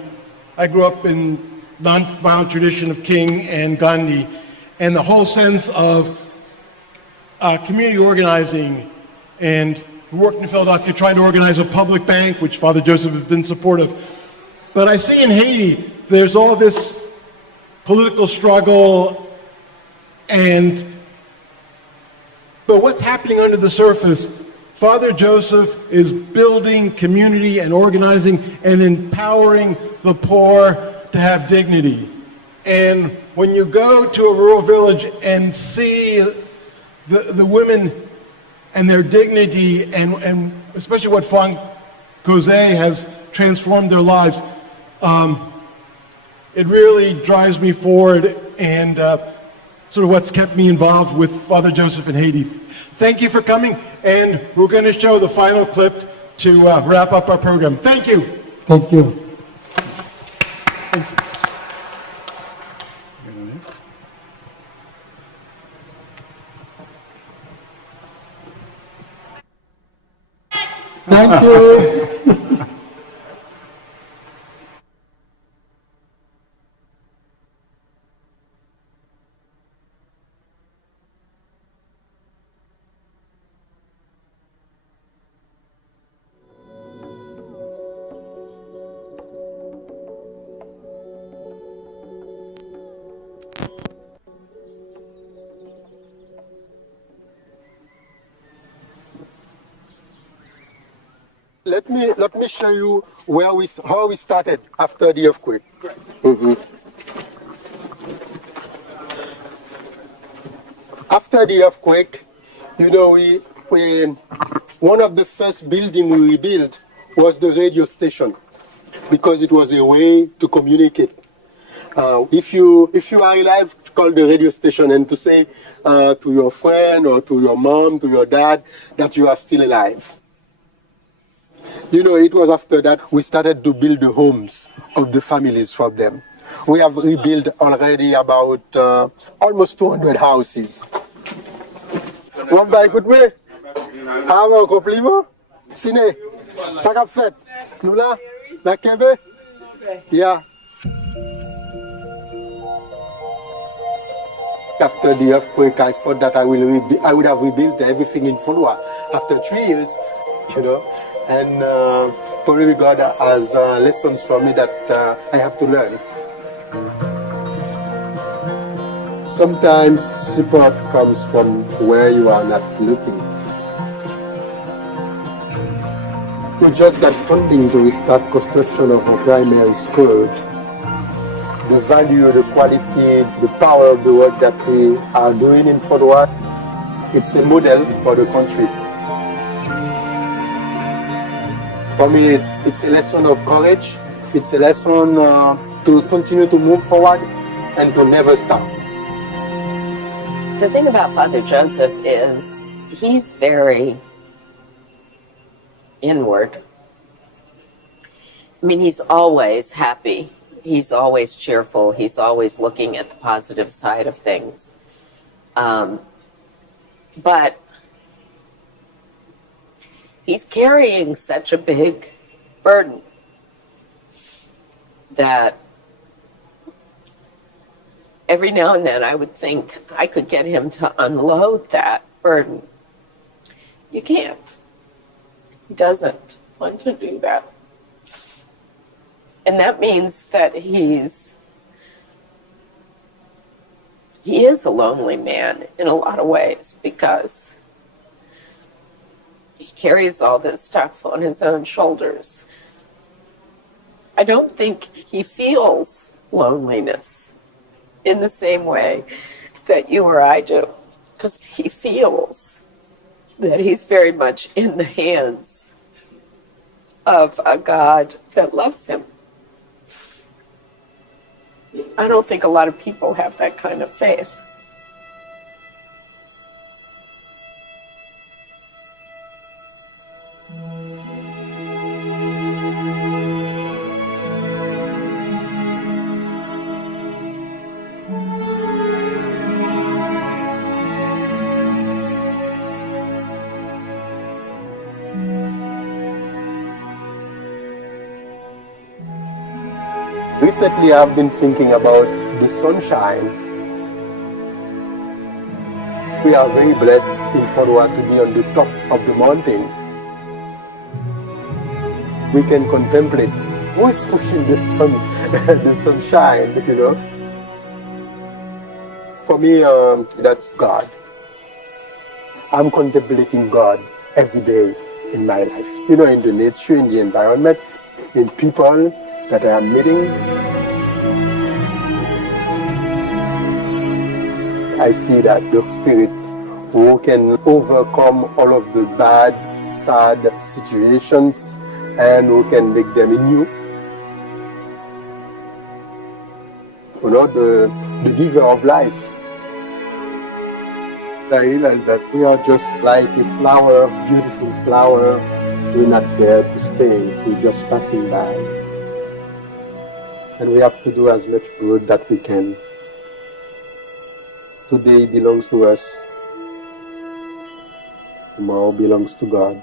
I grew up in nonviolent tradition of King and Gandhi, and the whole sense of community organizing, and we worked in Philadelphia trying to organize a public bank, which Father Joseph has been supportive. But I see in Haiti, there's all this political struggle, but what's happening under the surface? Father Joseph is building community and organizing and empowering the poor to have dignity. And when you go to a rural village and see the women and their dignity, and especially what FONKOZE has transformed their lives, it really drives me forward and sort of what's kept me involved with Father Joseph in Haiti. Thank you for coming, and we're going to show the final clip to wrap up our program. Thank you. Thank you. Thank you. Let me show you how we started after the earthquake. Mm-hmm. After the earthquake, you know, we one of the first buildings we rebuilt was the radio station, because it was a way to communicate. If you are alive, call the radio station and to say to your friend or to your mom, to your dad, that you are still alive. You know, it was after that we started to build the homes of the families for them. We have rebuilt already about almost 200 houses Bon, bah écoute, oui. Avant, compliment. Ciné. Ça qu'a fait. Nous là, la Kembe. Yeah. After the earthquake, I thought that I would have rebuilt everything in Fondwa after 3 years, you know. And probably God has lessons for me that I have to learn. Sometimes support comes from where you are not looking. We just got funding to restart construction of a primary school. The value, the quality, the power of the work that we are doing in Fondwa, it's a model for the country. For me, it's a lesson of courage. It's a lesson to continue to move forward and to never stop. The thing about Father Joseph is he's very inward. I mean, he's always happy. He's always cheerful. He's always looking at the positive side of things. But he's carrying such a big burden that every now and then I would think I could get him to unload that burden. You can't. He doesn't want to do that. And that means that he is a lonely man in a lot of ways because he carries all this stuff on his own shoulders. I don't think he feels loneliness in the same way that you or I do, because he feels that he's very much in the hands of a God that loves him. I don't think a lot of people have that kind of faith. Recently, I've been thinking about the sunshine. We are very blessed in Fondwa to be on the top of the mountain. We can contemplate who is pushing the sun, the sunshine, you know. For me, that's God. I'm contemplating God every day in my life. You know, in the nature, in the environment, in people that I am meeting. I see that the Spirit who can overcome all of the bad, sad situations and who can make them new. You know, the giver of life. I realize that we are just like a flower, beautiful flower. We're not there to stay, we're just passing by. And we have to do as much good that we can. Today belongs to us. Tomorrow belongs to God.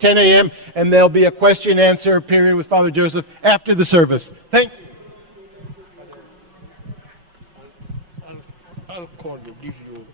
$10 a.m. and there'll be a question and answer period with Father Joseph after the service. Thank you. I'll call you, give you